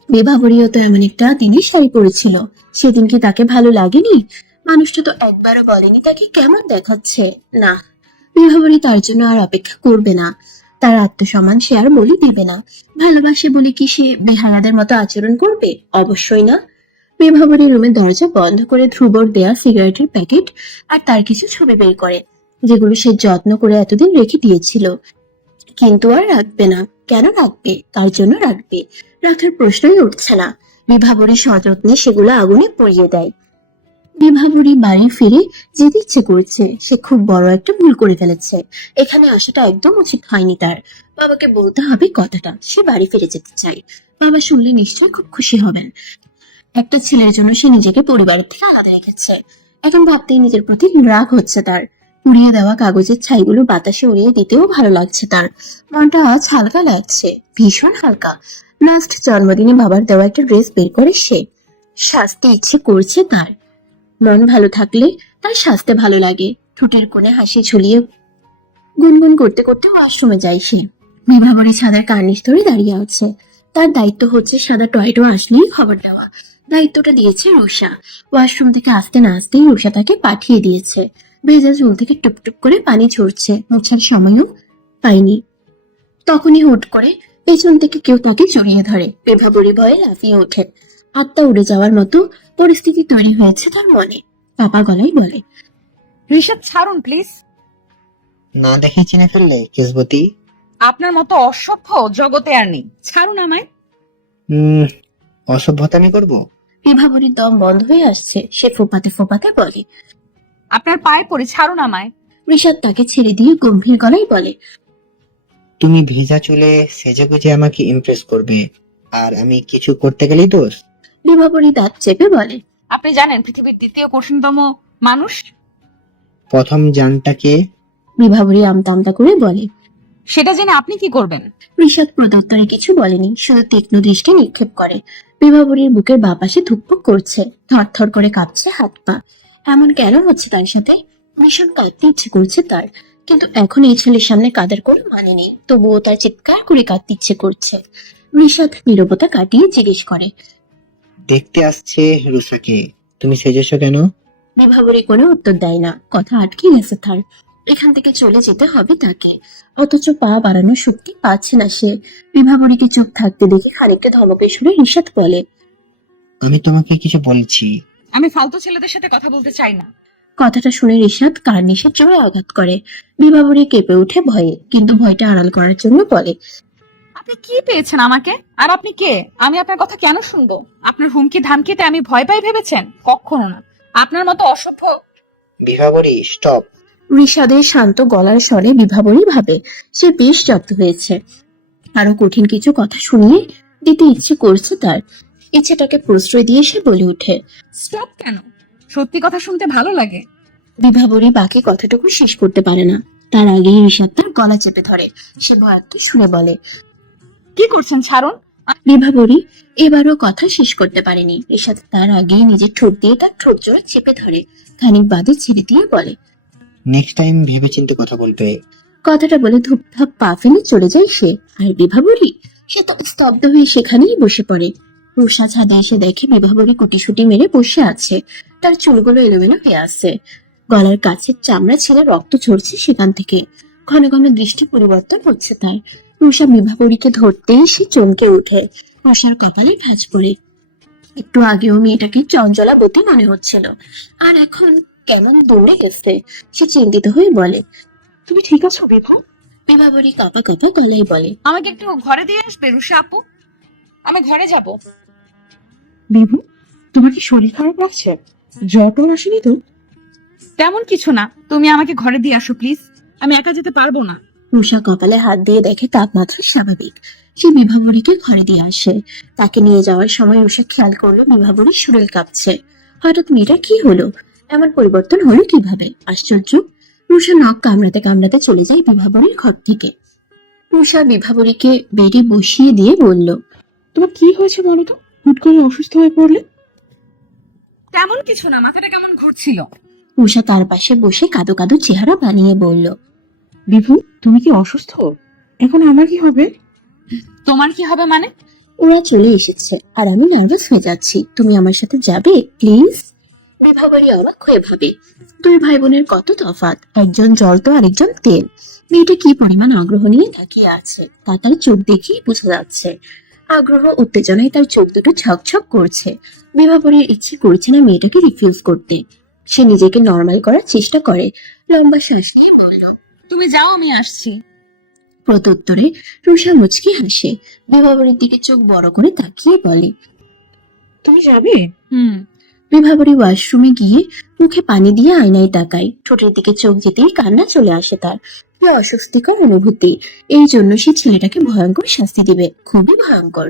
বিভাবরীও তো এমন একটা দিনই শাড়ি পরেছিল, সেদিন কি তাকে ভালো লাগেনি? মানুষটা তো একবারও বলেনি তাকে কেমন দেখাচ্ছে। না, বিভাবরী তার জন্য আর অপেক্ষা করবে না। তার আত্মসম্মান সে আর বলি দেবে না। ভালোবাসে বলে কি সে বেহায়াদের মতো আচরণ করবে? অবশ্যই না। বিভাবরী রুমের দরজা বন্ধ করে ধ্রুবর দেয়া সিগারেটের প্যাকেট আর তার কিছু ছবি বের করে, যেগুলো সে যত্ন করে এতদিন রেখে দিয়েছিল, কিন্তু আর রাখবে না। কেন রাখবে? তার জন্য রাখবে, রাখার প্রশ্নই উঠছে না। বিভাবরী সযত্নে সেগুলো আগুনে পুড়িয়ে দেয়। বিভাবরী বাড়ি ফিরে যেতে ইচ্ছে করছে। সে খুব বড় একটা ভুল করে ফেলেছে। এখানে আসাটা একদম উচিত হয়নি তার। বাবাকে বলতে হবে কথাটা, সে বাড়ি ফিরে যেতে চায়। বাবা শুনলে নিশ্চয় খুব খুশি হবেন। একটা ছেলের জন্য সে নিজেকে পরিবারের থেকে আলাদা রেখেছে। এখন ভাবতেই নিজের প্রতি রাগ হচ্ছে তার। পুড়িয়ে দেওয়া কাগজের ছাইগুলো বাতাসে উড়িয়ে দিতেও ভালো লাগছে তার। মনটা আজ হালকা লাগছে, ভীষণ হালকা। লাস্ট জন্মদিনে বাবার দেওয়া একটা ড্রেস বের করে সে সাজতে ইচ্ছে করছে তার। মন ভালো থাকলে তার সাজতে ভালো লাগে। ঠোঁটের কোণে হাসি ঝুলিয়ে গুনগুন করতে করতে ওয়াশরুমে যায় সে। বিভাবরী ছাদের কার্নিশ ধরে দাঁড়িয়ে আছে। তার দায়িত্ব হচ্ছে সাদা টয়টো আসলেই খবর দেওয়া। দায়িত্বটা দিয়েছে রুষা। ওয়াশরুম থেকে আসতে না আসতেই রুষা তাকে পাঠিয়ে দিয়েছে। ভেজা চুল থেকে টুপটুপ করে পানি ঝরছে, মোছার সময়ও পায়নি। তখনই হুট করে পেছন থেকে কেউ তাকে জড়িয়ে ধরে। বিভাবরী ভয়ে লাফিয়ে ওঠে। আত্মা উড়ে যাওয়ার মতো পরিস্থিতি তৈরি হয়েছে তার মনে। কাপা গলায় বলে, রিশাদ ছাড়ুন প্লিজ। না দেখে চিনে ফেললে কেসবতী? আপনার মতো অসভ্য জগতে আর নেই, ছাড়ুন আমায়। অসভ্যতামি করবো? বিভাবরীর দম বন্ধ হয়ে আসছে। সে ফোপাতে ফোপাতে বলে, আপনার পায়ে পড়ে ছাড়ুন আমায়। ঋষাদ তাকে ছেড়ে দিয়ে গম্ভীর গলায় বলে, তুমি ভেজা চুলে সেজে গুজে আমাকে ইমপ্রেস করবে, আর আমি কিছু করতে গেলেই দোষ? বিভাবরী দাঁত চেপে বলে, আপনি জানেন পৃথিবীর দ্বিতীয় কঠিনতম মানুষ? প্রথম জানটাকে? বিভাবরী আমতা আমতা করে বলে। সেটা জেনে আপনি কি করবেন? ঋষাদ প্রত্যুত্তরে কিছু বলেনি, শুধু তীক্ষ্ণ দৃষ্টি নিক্ষেপ করে। বিভাবরীর বুকের বাপাশে ধুকপুক করছে, থরথর করে কাঁপছে হাত পা। এমন কেন হচ্ছে তার সাথে? ভীষণ কাঁদতে ইচ্ছে করছে তার, কিন্তু এখন এই ছেলের সামনে কাঁদার কোনো মানে নেই। তবুও তার চিৎকার করে কাঁদতে ইচ্ছে করছে। ঋষাদ নীরবতা কাটিয়ে জিজ্ঞেস করে, দেখতে আসছে রুসাকে, তুমি সেজেছো কেন? বিভাবরী কোনো উত্তর দেয় না। কথা আটকে গেছে তার। এখান থেকে চলে যেতে হবে তাকে, অথচ পা বাড়ানোর শক্তি পাচ্ছে না সে। বিভাবরীকে চুপ থাকতে দেখে খানিকটা ধমকের সুরে ঋষাদ বলে, আমি তোমাকে কিছু বলছি। আমি ফালতু ছেলেদের সাথে কথা বলতে চাই না। কথাটা শুনে ঋষাদ কার্নিশের জোরে আঘাত করে। বিভাবরী কেঁপে উঠে ভয়ে, কিন্তু ভয়টা আড়াল করার জন্য বলে, আপনি কি পেয়েছেন আমাকে? আর আপনি কে? আমি আপনার কথা কেন শুনবো? আপনার হুমকি ধামকিতে আমি ভয় পাই ভেবেছেন? কখনো না। আপনার মতো অসভ্য। বিভাবরী স্টপ। ঋষাদের শান্ত গলার স্বরে বিভাবরী ভাবে সে বেশ জব্দ হয়েছে। আরো কঠিন কিছু কথা শুনিয়ে দিতে ইচ্ছে করছে তার। ইচ্ছেটাকে প্রশ্রয় দিয়ে সে বলে ওঠে, স্টপ কেন? সত্যি কথা শুনতে ভালো লাগে। বিভাবরী বাকি কথাটুকু শেষ করতে পারে না। তার আগেই ঋষাদ তার গলা চেপে ধরে। সে ভয়ার্ত শুনে বলে, কি করছেন? ছাড়ুন। বিভাবরী এবারও কথা শেষ করতে পারেনি। ঋষাদ তার আগেই নিজের ঠোঁট দিয়ে তার ঠোঁট জোড়া চেপে ধরে। খানিক বাদে ছেড়ে দিয়ে বলে, নেক্সট টাইম ভেবেচিন্তে কথা বলবে। কথাটা বলে ধূপধাপ পা ফেলে চলে যায় সে। আর বিভাবরী, সে তো স্তব্ধ হয়ে সেখানেই বসে পড়ে। রুষা ছাদে এসে দেখে বিভাবরী কুটিসুটি মেরে বসে আছে। তার চুলগুলো এলোমেলো হয়ে আছে। গলার কাছের চামড়া ছেড়ে রক্ত ঝরছে সেখান থেকে। ঘন ঘন দৃষ্টি পরিবর্তন হচ্ছে তার। রুষা বিভাবরীকে ধরতেই সে চমকে ওঠে। রুষার কপালে ভাঁজ পড়ে। একটু আগেও মেয়েটাকে চঞ্চলাবতী মনে হচ্ছিল, আর এখন কেমন দৌড়ে গেছে। সে চিন্তিত হয়ে বলে, তুমি ঠিক আছো বিভু? বিভাবরী কাঁপা কাঁপা গলায় বলে, আমাকে একটু ঘরে দিয়ে আসবে রুষা আপু? আমি ঘরে যাব। বিভু, তোমার কি শরীর খারাপ লাগছে? জ্বর টর আসেনি তো? তেমন কিছু না, তুমি আমাকে ঘরে দিয়ে আসো প্লিজ। আমি একা যেতে পারবো না। রুষা কপালে হাত দিয়ে দেখে তাপমাত্রা স্বাভাবিক। সে বিভাবরীকে ঘরে দিয়ে আসে। তাকে নিয়ে যাওয়ার সময় রুষা খেয়াল করলো বিভাবরীর শরীর কাঁপছে। হঠাৎ মেয়েটা কি হলো? এমন পরিবর্তন হলো কিভাবে? আশ্চর্য। রুষা নখ কামড়াতে কামড়াতে চলে যায় বিভাবরীর ঘর থেকে। রুষা বিভাবরীকে বেডে বসিয়ে দিয়ে বলল, তোমার কি হয়েছে বলো তো? হুট করে অসুস্থ হয়ে পড়লে? তেমন কিছু না, মাথাটা কেমন ঘুরছিল। রুষা তার পাশে বসে কাদো কাদো চেহারা বানিয়ে বলল, বিভু, তুমি কি অসুস্থ? এখন আমার কি হবে? তোমার কি হবে মানে? ওরা চলে এসেছে আর আমি নার্ভাস হয়ে যাচ্ছি। তুমি আমার সাথে যাবে প্লিজ? বিভাবরী অবাক হয়ে ভাবে, দুই ভাই বোনের কত তফাৎ। একজন জল তো আরেকজন তেল। মেয়েটা কি পরিমাণ আগ্রহ নিয়ে তাকিয়ে আছে তা তার চোখ দেখেই বোঝা যাচ্ছে। আগ্রহ উত্তেজনায় তার চোখ দুটো ছকছক করছে। বিভাবরীর ইচ্ছে করছে না মেয়েটাকে রিফিউজ করতে। সে নিজেকে নর্মাল করার চেষ্টা করে। লম্বা শ্বাস নিয়ে বলল, তুমি যাও, আমি আসছি। প্রত্যুত্তরে রুষা মুচকি হাসে। বিভাবরীর দিকে চোখ বড় করে তাকিয়ে বলে, তুমি যাবে? বিভাবরী ওয়াশরুমে গিয়ে মুখে পানি দিয়ে আয়নায় তাকায়। ঠোঁটের দিকে চোখ যেতেই কান্না চলে আসে তার। কি অস্বস্তিকর অনুভূতি। এই জন্য সে ছেলেটাকে ভয়ঙ্কর শাস্তি দিবে, খুবই ভয়ঙ্কর।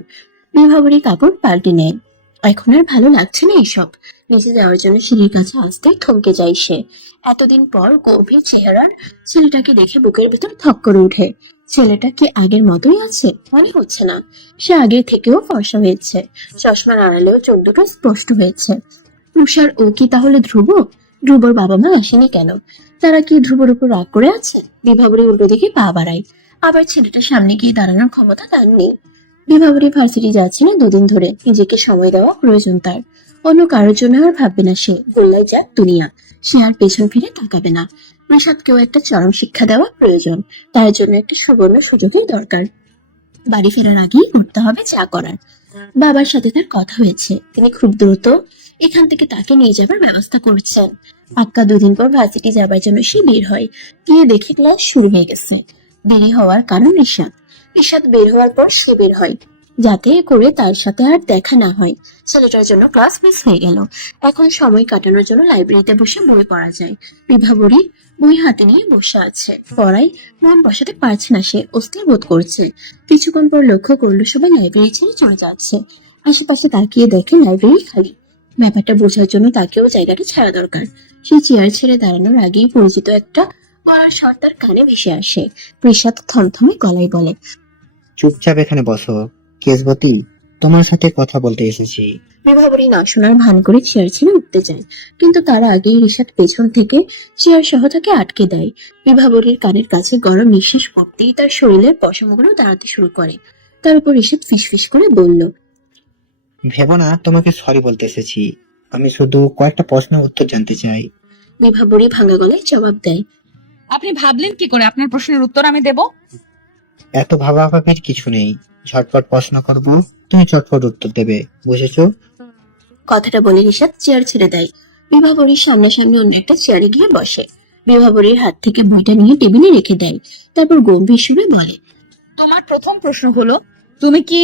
বিভাবরী কাপড় পাল্টে নেয়। এখন আর ভালো লাগছে না এইসব। নিচে যাওয়ার জন্য সিঁড়ির কাছে আসতে থমকে যায় সে। এতদিন পর গভীর চেহারার ছেলেটাকে দেখে বুকের ভেতর থক করে উঠে। ছেলেটা কি আগের মতোই আছে? মনে হচ্ছে না। সে আগের থেকেও ফর্সা হয়েছে। চশমার আড়ালেও চোখ দুটো স্পষ্ট হয়েছে। রুষার ও কি তাহলে ধ্রুব? ধ্রুবর বাবা মা আসেনি কেন? তারা কি ধ্রুবর উপর রাগ করে আছে? বিভাবরী উল্টো দিকে পা বাড়ায়। আবার ছেলেটার সামনে গিয়ে দাঁড়ানোর ক্ষমতা তার নেই। বিভাবরী ভার্সিটি যাচ্ছে না দুদিন ধরে, নিজেকে সময় দেওয়া প্রয়োজন তার। অন্য কারোর জন্য আর ভাববে না সে, গোল্লায় যাক দুনিয়া। সে আর পেছন ফিরে তাকাবে না। রিশাদকেও একটা চরম শিক্ষা দেওয়া প্রয়োজন। তার জন্য একটা সুবর্ণ সুযোগের দরকার। বাড়ি ফেরার আগেই করতে হবে যা করার। বাবার সাথে তার কথা হয়েছে, তিনি খুব দ্রুত এখান থেকে তাকে নিয়ে যাবার ব্যবস্থা করছেন। পাক্কা দুদিন পর ভার্সিটি যাবার জন্য সে বের হয়। গিয়ে দেখে ক্লাস শুরু হয়ে গেছে। দেরি হওয়ার কারণ রিশাদ। রিশাদ বের হওয়ার পর সে বের হয়, যাতে করে তার সাথে আর দেখা না হয়। ছেলেটার জন্য ক্লাস মিস হয়ে গেল। এখন সময় কাটানোর জন্য লাইব্রেরিতে বসে বই পড়া যায়। বিভাবরী বই হাতে নিয়ে বসে আছে, পড়ায় মন বসাতে পারছে না, সে অস্থির বোধ করছে। কিছুক্ষণ পর লক্ষ্য করলো সবাই লাইব্রেরি ছেড়ে চলে যাচ্ছে। আশেপাশে তাকিয়ে দেখে লাইব্রেরি খালি। ব্যাপারটা বোঝার জন্য তাকেও জায়গাটা ছাড়া দরকার। সে চেয়ার ছেড়ে দাঁড়ানোর আগেই পরিচিত একটা গলার স্বর তার কানে ভেসে আসে। রিশাদ থমথমে গলায় বলে, চুপচাপ এখানে বসো। কেসবতী, তোমার সাথে কথা বলতে এসেছি। বিভাবরী না শোনার ভান করে চেয়ার ছেড়ে উঠতে যায়, কিন্তু তার আগেই রিশাদ পেছন থেকে চেয়ার সহ তাকে আটকে দেয়। বিভাবরীর কানের কাছে গরম নিঃশ্বাস পড়তেই তার শরীরের পশমগুলো দাঁড়াতে শুরু করে। তার উপর রিশাদ ফিসফিস করে বলল, ভেবো না তোমাকে সরি বলতে এসেছি। আমি শুধু কয়েকটা প্রশ্নের উত্তর জানতে চাই। বিভাবরী ভাঙা গলায় জবাব দেয়, আপনি ভাবলেন কি করে আপনার প্রশ্নের উত্তর আমি দেব? এত ভাবাভাবির কিছু নেই। ঝটপট প্রশ্ন করব, তুমি চটপট উত্তর দেবে, বুঝেছো? কথাটা বলে রিশাদ চেয়ার ছেড়ে দেয়। বিভাবরীর সামনাসামনি অন্য একটা চেয়ারে গিয়ে বসে। বিভাবরীর হাত থেকে বইটা নিয়ে টেবিলে রেখে দেয়। তারপর গম্ভীর সুরে বলে, তোমার প্রথম প্রশ্ন হলো, তুমি কি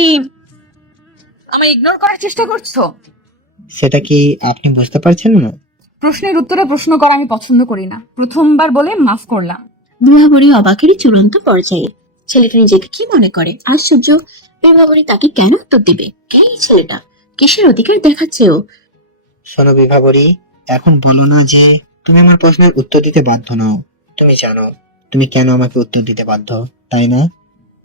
আমায় ইগনোর করার চেষ্টা করছো? সেটা কি আপনি বুঝতে পারছেন না? প্রশ্নের উত্তরে প্রশ্ন করা আমি পছন্দ করি না। প্রথমবার বলে মাফ করলাম। বিভাবরী অবাকেরই চূড়ান্ত পর্যায়ে। ছেলেটা নিজেকে কি মনে করে? আশ্চর্য। বিভাবরী তাকে কেন উত্তর দিবে? কে এই ছেলেটা? কিসের অধিকার দেখাচ্ছে ও? শোনো বিভাবরী, এখন বলো না যে তুমি আমার প্রশ্নের উত্তর দিতে বাধ্য নও। তুমি জানো তুমি কেন আমাকে উত্তর দিতে বাধ্য, তাই না?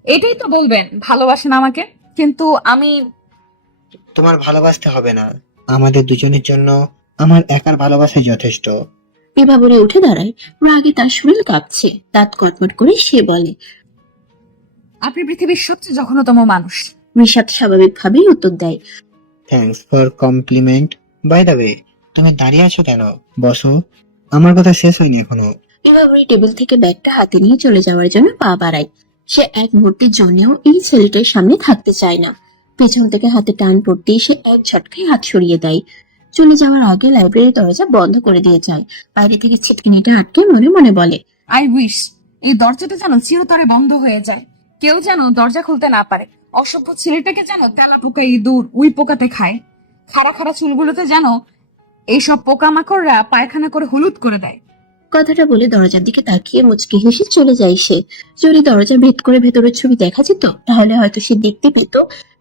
এটাই তো বলবেন ভালোবাসেন আমাকে, কিন্তু আমি তোমার ভালোবাসতে হবে না। আমাদের দুজনের জন্য আমার একার ভালোবাসাই যথেষ্ট। বিভাবরী উঠে দাঁড়ায়। রাগে তার শরীর কাঁপছে। দাঁত কটমট করে সে বলে, আপনি পৃথিবীর সবচেয়ে জঘন্যতম মানুষ। রিশাদ স্বাভাবিকভাবেই উত্তর দেয়, thanks for compliment. By the way, তুমি দাঁড়িয়ে আছো কেন? বসো, আমার কথা শেষ হয়নি এখনো। বিভাবরী টেবিল থেকে ব্যাগটা হাতে নিয়ে চলে যাওয়ার জন্য পা বাড়ায়। সে এক মুহূর্তের জন্যও এই ছেলেটার সামনে থাকতে চায় না। পেছন থেকে হাতে টান পড়তেই সে এক ঝটকায় হাত সরিয়ে দেয়। চলে যাওয়ার আগে লাইব্রেরির দরজা বন্ধ করে দিয়ে যায়। বাইরে থেকে ছিটকিনিটা আটকে মনে মনে বলে, আই উইশ এই দরজাটা যেন চিরতরে বন্ধ হয়ে যায়, কেউ যেন দরজা খুলতে না পারে। অসভ্য ছেলেটাকে যেন তেলা পোকা ইঁদুর উই পোকাতে খায়। খাড়া খাড়া চুলগুলোতে যেন এইসব পোকামাকড়রা পায়খানা করে হলুদ করে দেয়। কথাটা বলে দরজার দিকে তাকিয়ে মুচকি হেসে চলে যায় সে। যদি দরজা ভেদ করে ভেতরের ছবি দেখা যেত, তাহলে হয়তো সে দেখতে পেত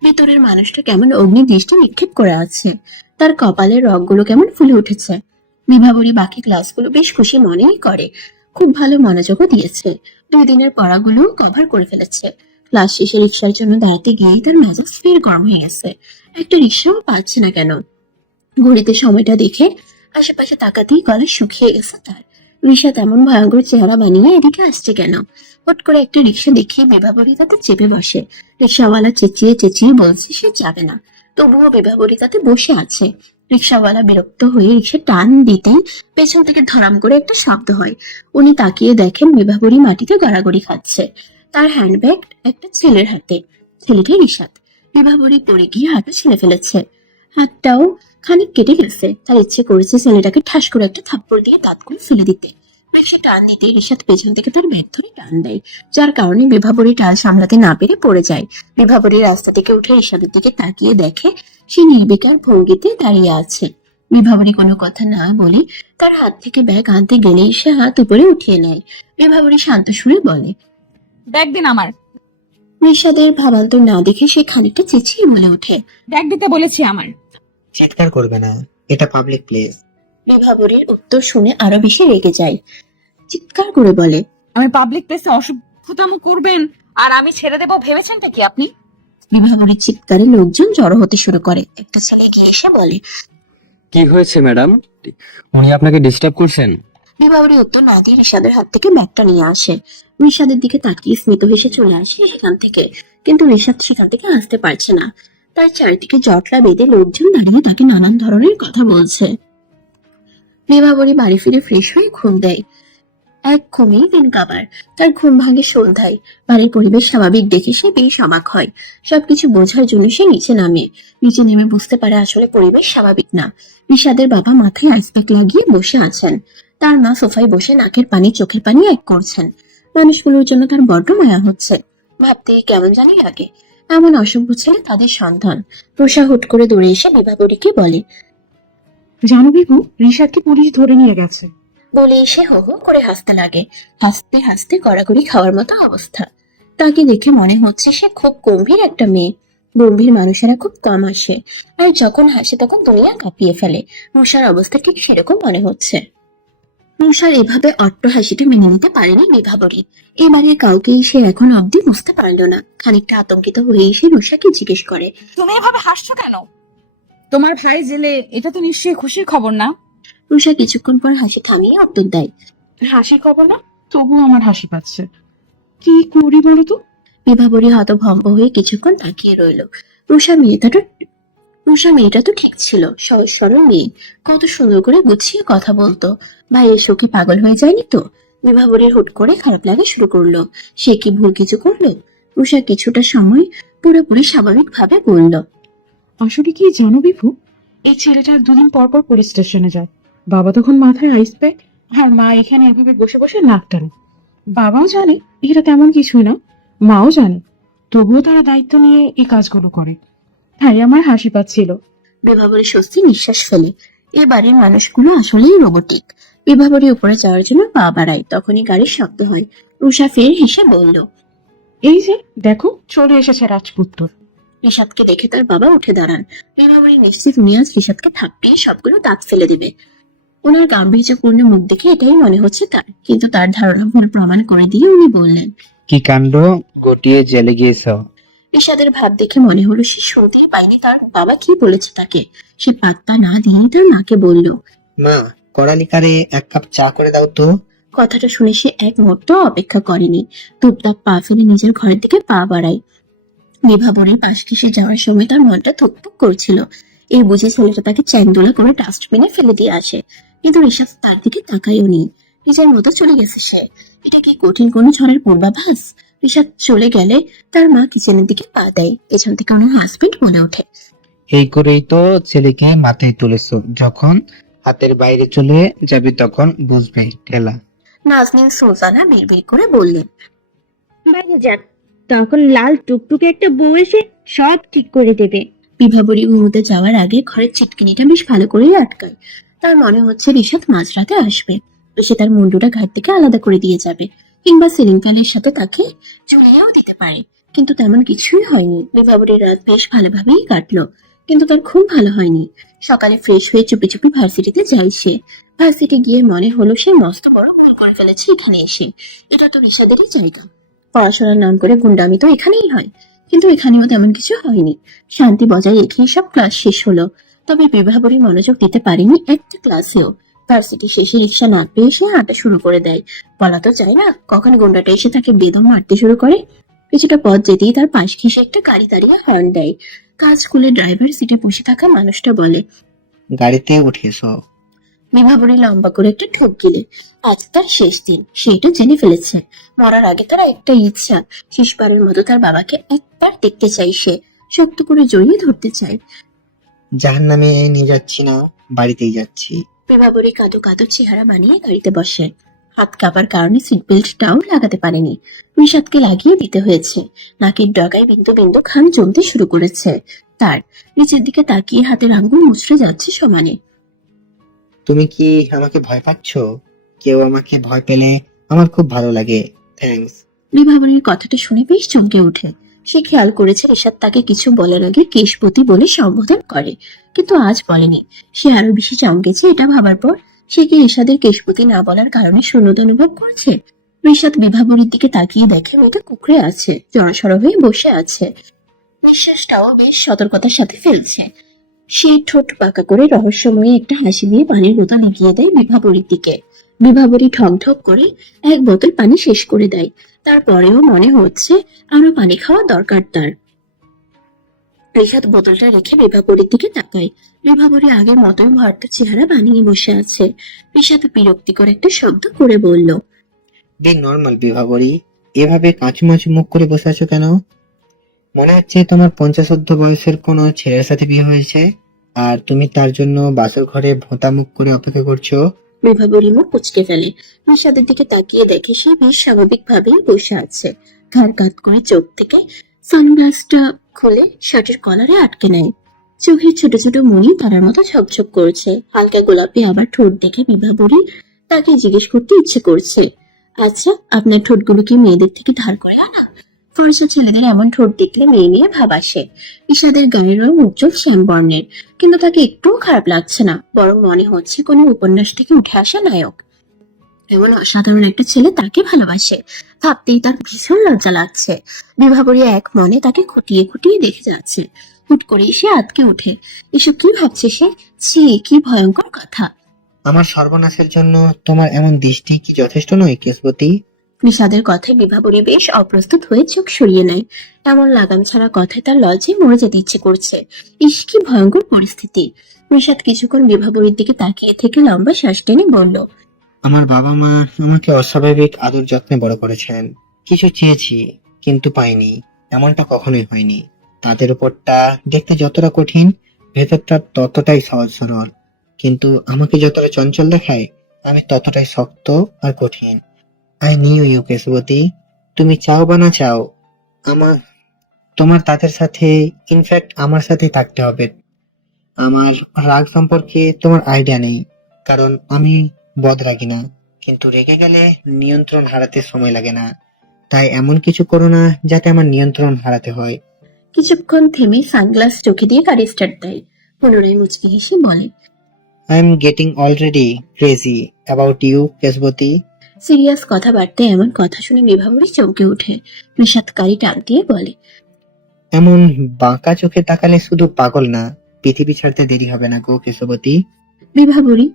ভেতরের মানুষটা কেমন অগ্নি দৃষ্টি নিক্ষেপ করে আছে। তার কপালের রগগুলো কেমন ফুলে উঠেছে। বিভাবরী বাকি ক্লাসগুলো বেশ খুশি মনেই করে। খুব ভালো মনোযোগও দিয়েছে। 2 দিনের পড়াগুলো কভার করে ফেলেছে। ক্লাস শেষে রিক্সার জন্য দাঁড়াতে গিয়েই তার মেজাজ ফের গরম হয়ে গেছে। একটা রিক্সাও পাচ্ছে না কেন। ঘড়িতে সময়টা দেখে আশেপাশে তাকাতেই গলা শুকিয়ে গেছে তার। রিশাদ এমন ভয়ঙ্কর চেহারা বানিয়ে এদিকে আসছে কেন? হট করে একটা রিক্সা দেখিয়ে বিভাবরী তাতে চেপে বসে। রিক্সাওয়ালা চেঁচিয়ে চেঁচিয়ে বলছে সে যাবে না, তবুও বিভাবরী তাতে বসে আছে। রিক্সাওয়ালা বিরক্ত হয়ে রিক্সা টান দিতেই পেছন থেকে ধরাম করে একটা শব্দ হয়। উনি তাকিয়ে দেখেন বিভাবরী মাটিতে গড়াগড়ি খাচ্ছে। তার হ্যান্ডব্যাগ একটা ছেলের হাতে। ছেলেটি রিশাদ। বিভাবরী পড়ে গিয়ে হাতটা ছেড়ে ফেলেছে। হাতটাও খানিক কেটে গেছে। তার ইচ্ছে করেছে ছেলেটাকে ঠাস করে একটা থাপ্পড় দিয়ে দাঁতগুলো ফেলে দিতে। রিক্সা টান দিতে রিশাদ পেছন থেকে তার ব্যাগ ধরে টান দেয়, যার কারণে বিভাবরী টাল সামলাতে না পেরে পড়ে যায়। বিভাবরী রাস্তা থেকে উঠে রিশাদের দিকে তাকিয়ে দেখে সে নির্বিকার ভঙ্গিতে দাঁড়িয়ে আছে। বিভাবরী কোনো কথা না বলে তার হাত থেকে ব্যাগ আনতে গেলেই সে হাত উপরে উঠিয়ে নেয়। বিভাবরী শান্ত সুরে বলে, ব্যাগ দিন আমার। রিশাদের ভাবান্তর না দেখে সে খানিকটা চেঁচিয়ে বলে ওঠে, ব্যাগ দিতে বলেছি আমার। চিৎকার করবে না, এটা পাবলিক প্লেস। বিভাবরীর উত্তর শুনে আরো বেশি রেগে যায়। চিৎকার করে বলে, আমি পাবলিক প্লেসে অসভ্যতামো করবেন আর আমি ছেড়ে দেবো ভেবেছেনটা কি আপনি? বিভাবরীর চিৎকারে লোকজন জড়ো হতে শুরু করে। একটা ছেলে গিয়ে এসে বলে, কি হয়েছে ম্যাডাম? উনি আপনাকে ডিস্টার্ব করছেন? বিভাবরী উত্তর না দিয়ে রিশাদের হাত থেকে ব্যাগটা নিয়ে আসে। রিশাদের দিকে তাকিয়ে স্মিত হেসে চলে আসে সেখান থেকে, কিন্তু রিশাদ সেখান থেকে আসতে পারছে না। তার চারিদিকে জটলা বেঁধে লোকজন দাঁড়িয়ে তাকে নানান ধরনের কথা বলছে। বিভাবরী বাড়ি ফিরে ফ্রেশ হয়ে ঘুম দেয়। এক ঘুমেই দিন কাবার। তার ঘুম ভাঙে সন্ধ্যায়। বাড়ির পরিবেশ স্বাভাবিক দেখে সে বেশ অবাক হয়। সবকিছু বোঝার জন্য সে নিচে নামে। নিচে নেমে বুঝতে পারে আসলে পরিবেশ স্বাভাবিক না। রিশাদের বাবা মাথায় আইসপ্যাক লাগিয়ে বসে আছেন। তার মা সোফায় বসে নাকের পানি চোখের পানি এক করছেন। মানুষগুলোর জন্য তার বড্ড মায়া হচ্ছে। ভাবতেই কেমন জানি লাগে। এমন অসভ্য ছেলে তাদের সন্তান। রুষা হুট করে দৌড়ে এসে বিভাবরীকে বলে। জানো বিভু, রিশাদকে পুলিশ ধরে নিয়ে গেছে। বলে এসে হো হো করে হাসতে লাগে। হাসতে হাসতে গড়াগড়ি খাওয়ার মতো অবস্থা। তাকে দেখে মনে হচ্ছে সে খুব গম্ভীর একটা মেয়ে। গম্ভীর মানুষেরা খুব কম আসে, আর যখন হাসে তখন দুনিয়া কাঁপিয়ে ফেলে। রুষার অবস্থা ঠিক সেরকম মনে হচ্ছে। রুষার এভাবে অট্ট হাসিটা মেনে নিতে পারেনি বিভাবরী। এবারে কাউকেই সে এখন অব্দি বুঝতে পারলো না। খানিকটা আতঙ্কিত হয়ে এসে রুষাকে জিজ্ঞেস করে। তুমি এভাবে হাসছো কেন? তোমার ভাই জেলে, এটা তো নিশ্চয়ই খুশির খবর না? রুষা কিছুক্ষণ পর হাসি থামিয়ে উত্তর দেয়। হাসি খবর না, তবুও আমার হাসি পাচ্ছে। কি করি বলো তো? বিভাবরী হতভম্ব হয়ে কিছুক্ষণ তাকিয়ে রইল। রুষা মেয়েটা তো ঠিক ছিল, সহজ সরল মেয়ে। কত সুন্দর করে গুছিয়ে কথা বলতো। ভাইয়ের শোকে পাগল হয়ে যায়নি তো? বিভাবরীর হুট করে খারাপ লাগা শুরু করলো। সে কি ভুল কিছু করলো? রুষা কিছুটা সময় পুরোপুরি স্বাভাবিক ভাবে বলল। আসলে কি জানো বিভু, এই ছেলেটা 2 দিন পর পর পুলিশ স্টেশনে যায়। বাবা তখন মাথায় আইস প্যাক, আর মা এখানে এভাবে বসে বসে নাক টানে। বাবাও জানে এটা তেমন কিছুই না, মাও জানে, তবুও তারা দায়িত্ব নিয়ে এই কাজগুলো করে। তাই আমার হাসি পাচ্ছিল। বিভাবরী স্বস্তি নিঃশ্বাস ফেলে। এ বাড়ির মানুষগুলো আসলেই রোবটিক। বিভাবরী উপরে যাওয়ার জন্য পা বাড়ায়, তখনই গাড়ির শব্দ হয়। রুষা ফের হেসে বলল। এই যে দেখো, চলে এসেছে রাজপুত্তর। রিশাদকে দেখে তার বাবা উঠে দাঁড়ান। বিভাবরী নিশ্চিত উনি আজ রিশাদকে থাপড়িয়ে সবগুলো দাঁত ফেলে দিবে। ওনার গাম্ভীর্যপূর্ণ মুখ দেখে এটাই মনে হচ্ছে তার, কিন্তু তার ধারণা ভুল প্রমাণ করে দিয়ে উনি বললেন। কি কাণ্ড গটিয়ে জেলে গিয়েছ? রিশাদের ভাব দেখে মনে হলো সে শুনতেই পায়নি তার বাবা কি বলেছে তাকে। সে পাত্তা না দিয়ে তার মাকে বলল। মা, কড়ালিকারে 1 কাপ চা করে দাও তো। কথাটা শুনে সে এক মুহূর্ত অপেক্ষা করেনি। টুপটাপ পা ফেলে নিজের ঘরের দিকে পা বাড়ায়। বিভাবরীর পাশ ঘেঁষে যাওয়ার সময় তার মনটা থুকপুক করছিল। এই বুঝে ছেলেটা তাকে চ্যাংদোলা করে ডাস্টবিনে ফেলে দিয়ে আসে। কিন্তু রিশাদ তার দিকে তাকায়ও নি। নিজের মতো চলে গেছে সে। এটা কি কঠিন কোনো ঝড়ের পূর্বাভাস? রিশাদ চলে গেলে তার মা কিচেনের দিকে পা দেয়। পেছন থেকে ওনার হাজবেন্ড বলে ওঠে। এই করেই তো ছেলেকে মাথায় তুলেছ, যখন হাতের বাইরে চলে যাবে তখন বুঝবে ঠেলা। নাজনীন সুলতানা বিড়বিড় করে বললেন। বাইরে যাক, তখন লাল টুকটুকে একটা বউ এসে সব ঠিক করে দেবে। বিভাবরী ঘুমোতে যাওয়ার আগে ঘরের চিটকিনিটা বেশ ভালো করেই আটকায়। তার মনে হচ্ছে রিশাদ মাঝরাতে আসবে। সে তার মুন্ডুটা ঘাট থেকে আলাদা করে দিয়ে যাবে, কিংবা সিলিং ফ্যানের সাথে তাকে ঝুলিয়েও দিতে পারে। কিন্তু তেমন কিছুই হয়নি। বিভাবরীর রাত বেশ ভালোভাবেই কাটলো, কিন্তু তার খুব ভালো হয়নি। সকালে ফ্রেশ হয়ে চুপি চুপি ভার্সিটিতে যায় সে। ভার্সিটি গিয়ে মনে হলো সে মস্ত বড় ভুল করে ফেলেছে এখানে এসে। এটা তো রিশাদেরই জায়গা। পড়াশোনার নাম করে গুন্ডামি তো এখানেই হয়। কিন্তু এখানেও তেমন কিছু হয়নি। শান্তি বজায় রেখেই সব ক্লাস শেষ হলো। তবে বিভাবরী মনোযোগ দিতে পারেনি একটা ক্লাসেও। ভার্সিটি শেষে রিক্সা না পেয়ে সে হাঁটা শুরু করে দেয়। বলা তো যায় না কখন গুন্ডাটা এসে তাকে বেদম মারতে শুরু করে। কিছুটা পথ যেতেই তার পাশ ঘেঁষে একটা গাড়ি দাঁড়িয়ে হর্ন দেয়। কাজ স্কুলে ড্রাইভার সিটে বসে থাকা মানুষটা বলে। গাড়িতে উঠেছ? বিভাবরী লম্বা করে একটা ঠোক গিলে। আজ তার শেষ দিন, সে এটা জেনে ফেলেছে। মরার আগে তার একটা ইচ্ছা, শেষবারের মতো তার বাবাকে একবার দেখতে চাই সে। শক্ত করে জড়িয়ে ধরতে চায়। জাহান্নামে নিয়ে যাচ্ছি না, বাড়িতেই যাচ্ছি। বিভাবরী কাঁদো কাঁদো চেহারা বানিয়ে গাড়িতে বসে। হাত কাঁপার কারণে সিট বেল্টটাও লাগাতে পারেনি। রিশাদকে লাগিয়ে দিতে হয়েছে। নাকের ডগায় বিন্দু বিন্দু খান জমতে শুরু করেছে। তার নিচের দিকে তাকিয়ে হাতের আঙ্গুল মুচড়ে যাচ্ছে সমানে। তুমি কি আমাকে ভয় পাচ্ছ? কেউ আমাকে ভয় পেলে আমার খুব ভালো লাগে। থ্যাঙ্কস। বিভাবরীর কথাটা শুনে বেশ চমকে ওঠে। সে খেয়াল করেছে রিশাদ তাকে কিছু বলার আগে কেশপতি বলে সম্বোধন করে, কিন্তু আজ বলেনি। সে আরো বেশি চমকেছে এটা ভাবার পর। সে কি রিশাদের কেশপতি না বলার কারণে শূন্যতা অনুভব করছে? রিশাদ বিভাবরীর দিকে তাকিয়ে দেখে মেয়েটা কুকড়ে আছে, জড়সড় হয়ে বসে আছে। নিঃশ্বাসটাও বেশ সতর্কতার সাথে ফেলছে। সে ঠোঁট পাকা করে রহস্যময়ী একটা হাসি দিয়ে পানির বোতল এগিয়ে দেয় বিভাবরীর দিকে। বিভাবরী ঠক ঠক করে এক বোতল পানি শেষ করে দেয়। তারপরেও মনে হচ্ছে আরো পানি খাওয়া দরকার তার। রিশাদ বোতলটা রেখে বিভাবরীর দিকে তাকায়। বিভাবরী আগের মতোই ভর্তা চেহারা বানিয়ে বসে আছে। রিশাদ বিরক্তিকর একটা শব্দ করে বলল, বি নর্মাল বিভাবরী, এভাবে কাঁচুমাচু মুখ করে বসে আছো কেন? মনে হচ্ছে তোমার 50 বয়সের কোনো ছেলের সাথে বিয়ে হয়েছে আর তুমি তার জন্য বাসর ঘরে ভোঁতা মুখ করে অপেক্ষা করছো। বিভাবরী মুখ কুঁচকে ফেলে। রিশাদের দিকে তাকিয়ে দেখে সে বেশ স্বাভাবিক ভাবেই বসে আছে। ঘাড় কাত করে চোখ থেকে সানগ্লাসটা খুলে শার্টের কলারে আটকে নেয়। চোখের ছোট ছোট মণি তারার মতো ঝকঝক করছে। হালকা গোলাপি আবার ঠোঁট দেখে বিভাবরী তাকে জিজ্ঞেস করতে ইচ্ছে করছে, আচ্ছা আপনার ঠোঁটগুলো কি মেয়েদের থেকে ধার করে আনা? ফর্সা ছেলেদের এমন ঠোঁট দেখলে মেয়ে মেয়ে ভাব আসে। ঈশাদের গায়ের রং উজ্জ্বল শ্যাম বর্ণের, কিন্তু তাকে একটুও খারাপ লাগছে না, বরং মনে হচ্ছে কোনো উপন্যাস থেকে উঠে আসা নায়ক। এমন অসাধারণ একটা ছেলে তাকে ভালোবাসে, ভাবতেই তার ভীষণ লজ্জা লাগছে। বিভাবরী এক মনে তাকে খুঁটিয়ে খুঁটিয়ে দেখে যাচ্ছে। হুট করে সে আটকে ওঠে। এসব কি ভাবছে সে? ছি, কি ভয়ঙ্কর কথা। আমার সর্বনাশের জন্য তোমার এমন দৃষ্টি কি যথেষ্ট নয় কেশবতী? বিষাদের কথায় বিভাবরী বেশ অপ্রস্তুত হয়ে চোখ সরিয়ে নেয়। এমন লাগাম ছাড়া কথায় তার লজ্জায় মরে যেতে ইচ্ছে করছে। ইস, কি ভয়ঙ্কর পরিস্থিতি। বিষাদ কিছুক্ষণ বিভাবরীর দিকে তাকিয়ে থেকে লম্বা শ্বাস টেনে বলল, আমার বাবা মা আমাকে অস্বাভাবিক আদর যত্নে বড় করেছেন। কিছু চেয়েছি কিন্তু পাইনি, এমনটা কখনোই হয়নি। তাদের উপরটা দেখতে যতটা কঠিন, ভেতরটা ততটাই সহজ সরল। কিন্তু আমাকে যতটা চঞ্চল দেখায়, আমি ততটাই শক্ত আর কঠিন। আই নিউ ইউ কেশবতী, তুমি চাও বা না চাও আমার তোমার তাদের সাথে, ইনফ্যাক্ট আমার সাথে থাকতে হবে। আমার রাগ সম্পর্কে তোমার আইডিয়া নেই, কারণ আমি বদরাগী না, কিন্তু রেগে গেলে নিয়ন্ত্রণ হারাতে সময় লাগে না। তাই এমন কিছু করো না যাতে আমার নিয়ন্ত্রণ হারাতে হয়। কিছুক্ষণ থেমে সানগ্লাস চোখে দিয়ে গাড়ি স্টার্ট দেয়। পুনরায় মুচকি হেসে বলে, I am getting already crazy about you কেশবতী। সিরিয়াস কথাবার্তায় এমন কথা শুনে বিভাবরী চমকে ওঠে। বিষাদকারী টান দিয়ে বলে, এমন বাঁকা চোখে তাকালে শুধু পাগল না, পৃথিবী ছাড়তে দেরি হবে না গো কেশবতী। বিভাবরী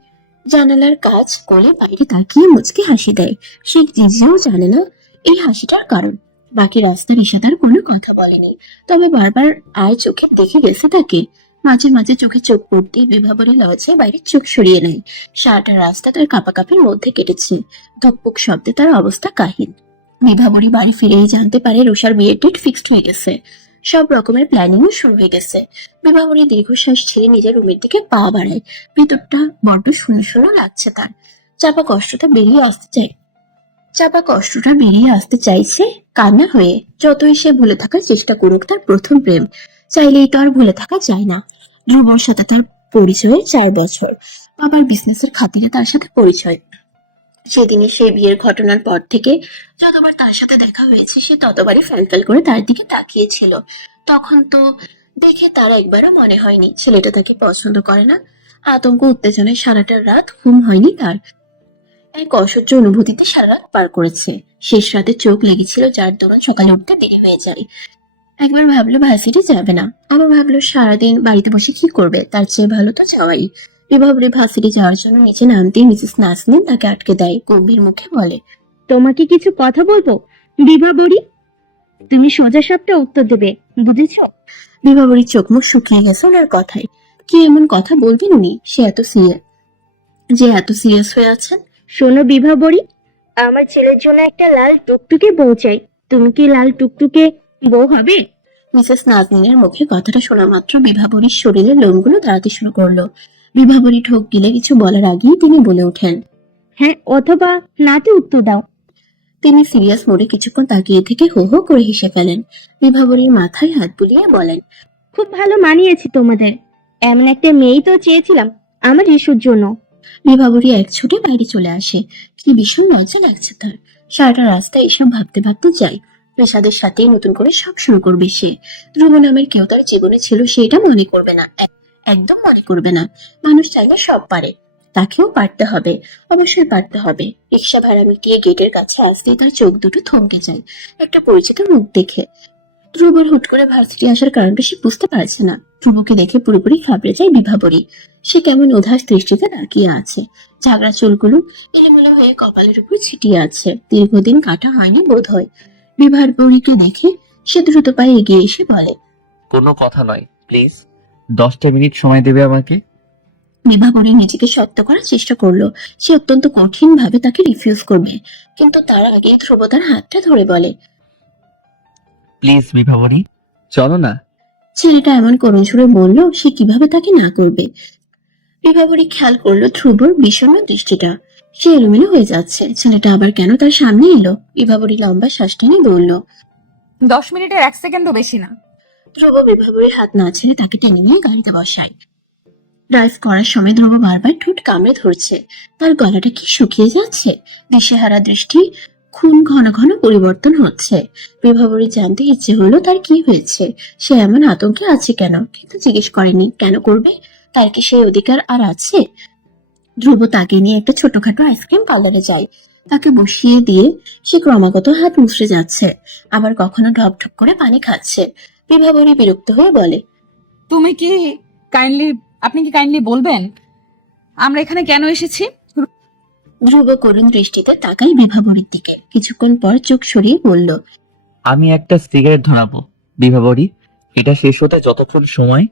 জানালার কাজ করে বাইরে তাকিয়ে মুচকে হাসি দেয়। সে নিজেও জানে না এই হাসিটার কারণ। বাকি রাস্তার ইশারার কোনো কথা বলেনি, তবে বারবার আয় চোখে দেখে গেছে তাকে। মাঝে মাঝে চোখে চোখ পড়তেই বিভাবরী লজ্জায় বাইরে চোখ সরিয়ে নেয়। সারাটা রাস্তা তার কাঁপাকাঁপির মধ্যে কেটেছে। ধুকপুক শব্দে তার অবস্থা কাহিল। বিভাবরী বাড়ি ফিরেই জানতে পারে রুষার বিয়ের ডেট ফিক্সড হয়ে গেছে। সব রকমের প্ল্যানিংও শুরু হয়ে গেছে। বিভাবরী দীর্ঘশ্বাস ছেড়ে নিজের রুমের দিকে পা বাড়ায়। ভিতরটা বড্ড শূন্য শূন্য লাগছে তার। চাপা কষ্টটা বেরিয়ে আসতে চাইছে কান্না হয়ে। যতই সে ভুলে থাকার চেষ্টা করুক তার প্রথম প্রেম, চাইলেই তো আর ভুলে থাকা যায় না। ধ্রুবর সাথে তার পরিচয়ের 4 বছর, বাবার বিজনেসের খাতিরে তার সাথে পরিচয়। সেদিনে সেই বিয়ের ঘটনার পর থেকে যতবার তার সাথে দেখা হয়েছে সে ততবারই ফ্যালফ্যাল করে তার দিকে তাকিয়েছিল। তখন তো দেখে তার একবারও মনে হয়নি ছেলেটা তাকে পছন্দ করে না। আতঙ্ক উত্তেজনায় সারাটা রাত ঘুম হয়নি তার। এক অসহ্য অনুভূতিতে সারা রাত পার করেছে। শেষ রাতে চোখ লেগেছিল, যার দরুন সকালে উঠতে দেরি হয়ে যায়। একবার ভাবলো ভার্সিটি যাবে না, আবার ভাবলো সারাদিন বাড়িতে বসে কি করবে, তার চেয়ে ভালো তো যাওয়াই। বিভাবরী ভার্সিটি যাওয়ার জন্য নিচে নামতেই মিসেস নাসলিন তাকে আটকে দেয়। গম্ভীর মুখে বলে, তোমাকে কিছু কথা বলবো বিভাবরী, তুমি সোজা সাপটা উত্তর দেবে, বুঝেছো? বিভাবরীর চোখ মুখ শুকিয়ে গেছে ওনার কথায়। কি এমন কথা বলবেন উনি এত সিরিয়াস হয়ে আছেন? শোনো বিভাবরী, আমার ছেলের জন্য একটা লাল টুকটুকে বউ চাই। তুমি কি লাল টুকটুকে বউ হবে? মিসেস নাজনীনের মুখে কথাটা শোনা মাত্র বিভাবরীর শরীরের লোমগুলো দাঁড়াতে শুরু করলো। বিভাবরী ঠোক গিলে কিছু বলার আগেই তিনি বলে ওঠেন, হ্যাঁ অথবা নাতে উত্তর দাও। তিনি সিরিয়াস মোডে কিছুক্ষণ তাকিয়ে থেকে হো হো করে হেসে ফেলেন। বিভাবরীর মাথায় হাত বুলিয়ে বলেন, খুব ভালো মানিয়েছে তোমাদের। এমন একটা মেয়েই তো চেয়েছিলাম আমার ইস্যুর জন্য। বিভাবরী এক ছুটে বাইরে চলে আসে। কি ভীষণ লজ্জা লাগছে তার। সারাটা রাস্তায় এসব ভাবতে ভাবতে যায় পেশাদের সাথেই নতুন করে সব শুরু করবে সে। ধ্রুব নামের কেউ তার জীবনে ছিল সেটা মনে করবে না, একদম মনে করবে না। মানুষ চাইলে সব পারে, তাকেও পারতে হবে, অবশ্যই পারতে হবে। রিক্সা ভাড়া মিটিয়ে গেটের কাছে আসতেই তার চোখ দুটো থমকে যায় একটা পরিচিত মুখ দেখে। ধ্রুবর হুট করে ভার্সিটি আসার কারণটা সে বুঝতে পারছে না। ধ্রুবকে দেখে পুরোপুরি ঘাবড়ে যায় বিভাবরী। সে কেমন উদাস দৃষ্টিতে তাকিয়ে আছে। ঝাগড়া চুলগুলো এলোমেলো হয়ে কপালের উপর ছিটিয়ে আছে। দীর্ঘদিন কাটা হয়নি বোধ হয়। বিভাবরীকে দেখে সে দ্রুত পায়ে এগিয়ে এসে বলে, কোনো কথা নয়, প্লিজ 10টা মিনিট সময় দেবে আমাকে। বিভাবরী নিজেকে শক্ত করার চেষ্টা করলো। সে অত্যন্ত কঠিন ভাবে তাকে রিফিউজ করবে, কিন্তু তার আগে ধ্রুব তার হাতটা ধরে বলে, প্লিজ বিভাবরী, চলো না। ছেলেটা এমন করুণ সুরে বলল, সে কিভাবে তাকে না করবে। বিভাবরী খেয়াল করলো ধ্রুবর বিষণ্ণ দৃষ্টিটা। সে এলোমেলো হয়ে যাচ্ছে। ছেলেটা আবার কেন তার সামনে এলো? বিভাবরী লম্বা শ্বাস টেনে বলল। 10 মিনিটের 1 সেকেন্ডও বেশি না। ধ্রুব বিভাবরীর হাত না ছেড়ে তাকে টেনে নিয়ে গাড়িতে বসায়। ড্রাইভ করার সময় ধ্রুব বারবার ঠোঁট কামড়ে ধরছে। তার গলাটা কি শুকিয়ে যাচ্ছে? দিশেহারা দৃষ্টি খুন ঘন ঘন পরিবর্তন হচ্ছে। বিভাবরী জানতে ইচ্ছে হলো তার কি হয়েছে, সে এমন আতঙ্কে আছে কেন, কিন্তু জিজ্ঞেস করেনি। কেন করবে? তার কি সেই অধিকার আর আছে? ধ্রুব তাকে নিয়ে একটা ছোটখাটো আইসক্রিম পার্লারে যায়। তাকে বসিয়ে দিয়ে সে ক্রমাগত হাত মুছড়ে যাচ্ছে, আবার কখনো ঢক ঢক করে পানি খাচ্ছে। বিভাবরী বিরক্ত হয়ে বলে, আপনি কি কাইন্ডলি বলবেন আমরা এখানে কেন এসেছি? ধ্রুব করুণ দৃষ্টিতে তাকাই বিভাবরীর দিকে। কিছুক্ষণ পর চোখ সরিয়ে বলল, আমি একটা সিগারেট ধরাবো বিভাবরী, এটা শেষ হতে যতক্ষণ সময়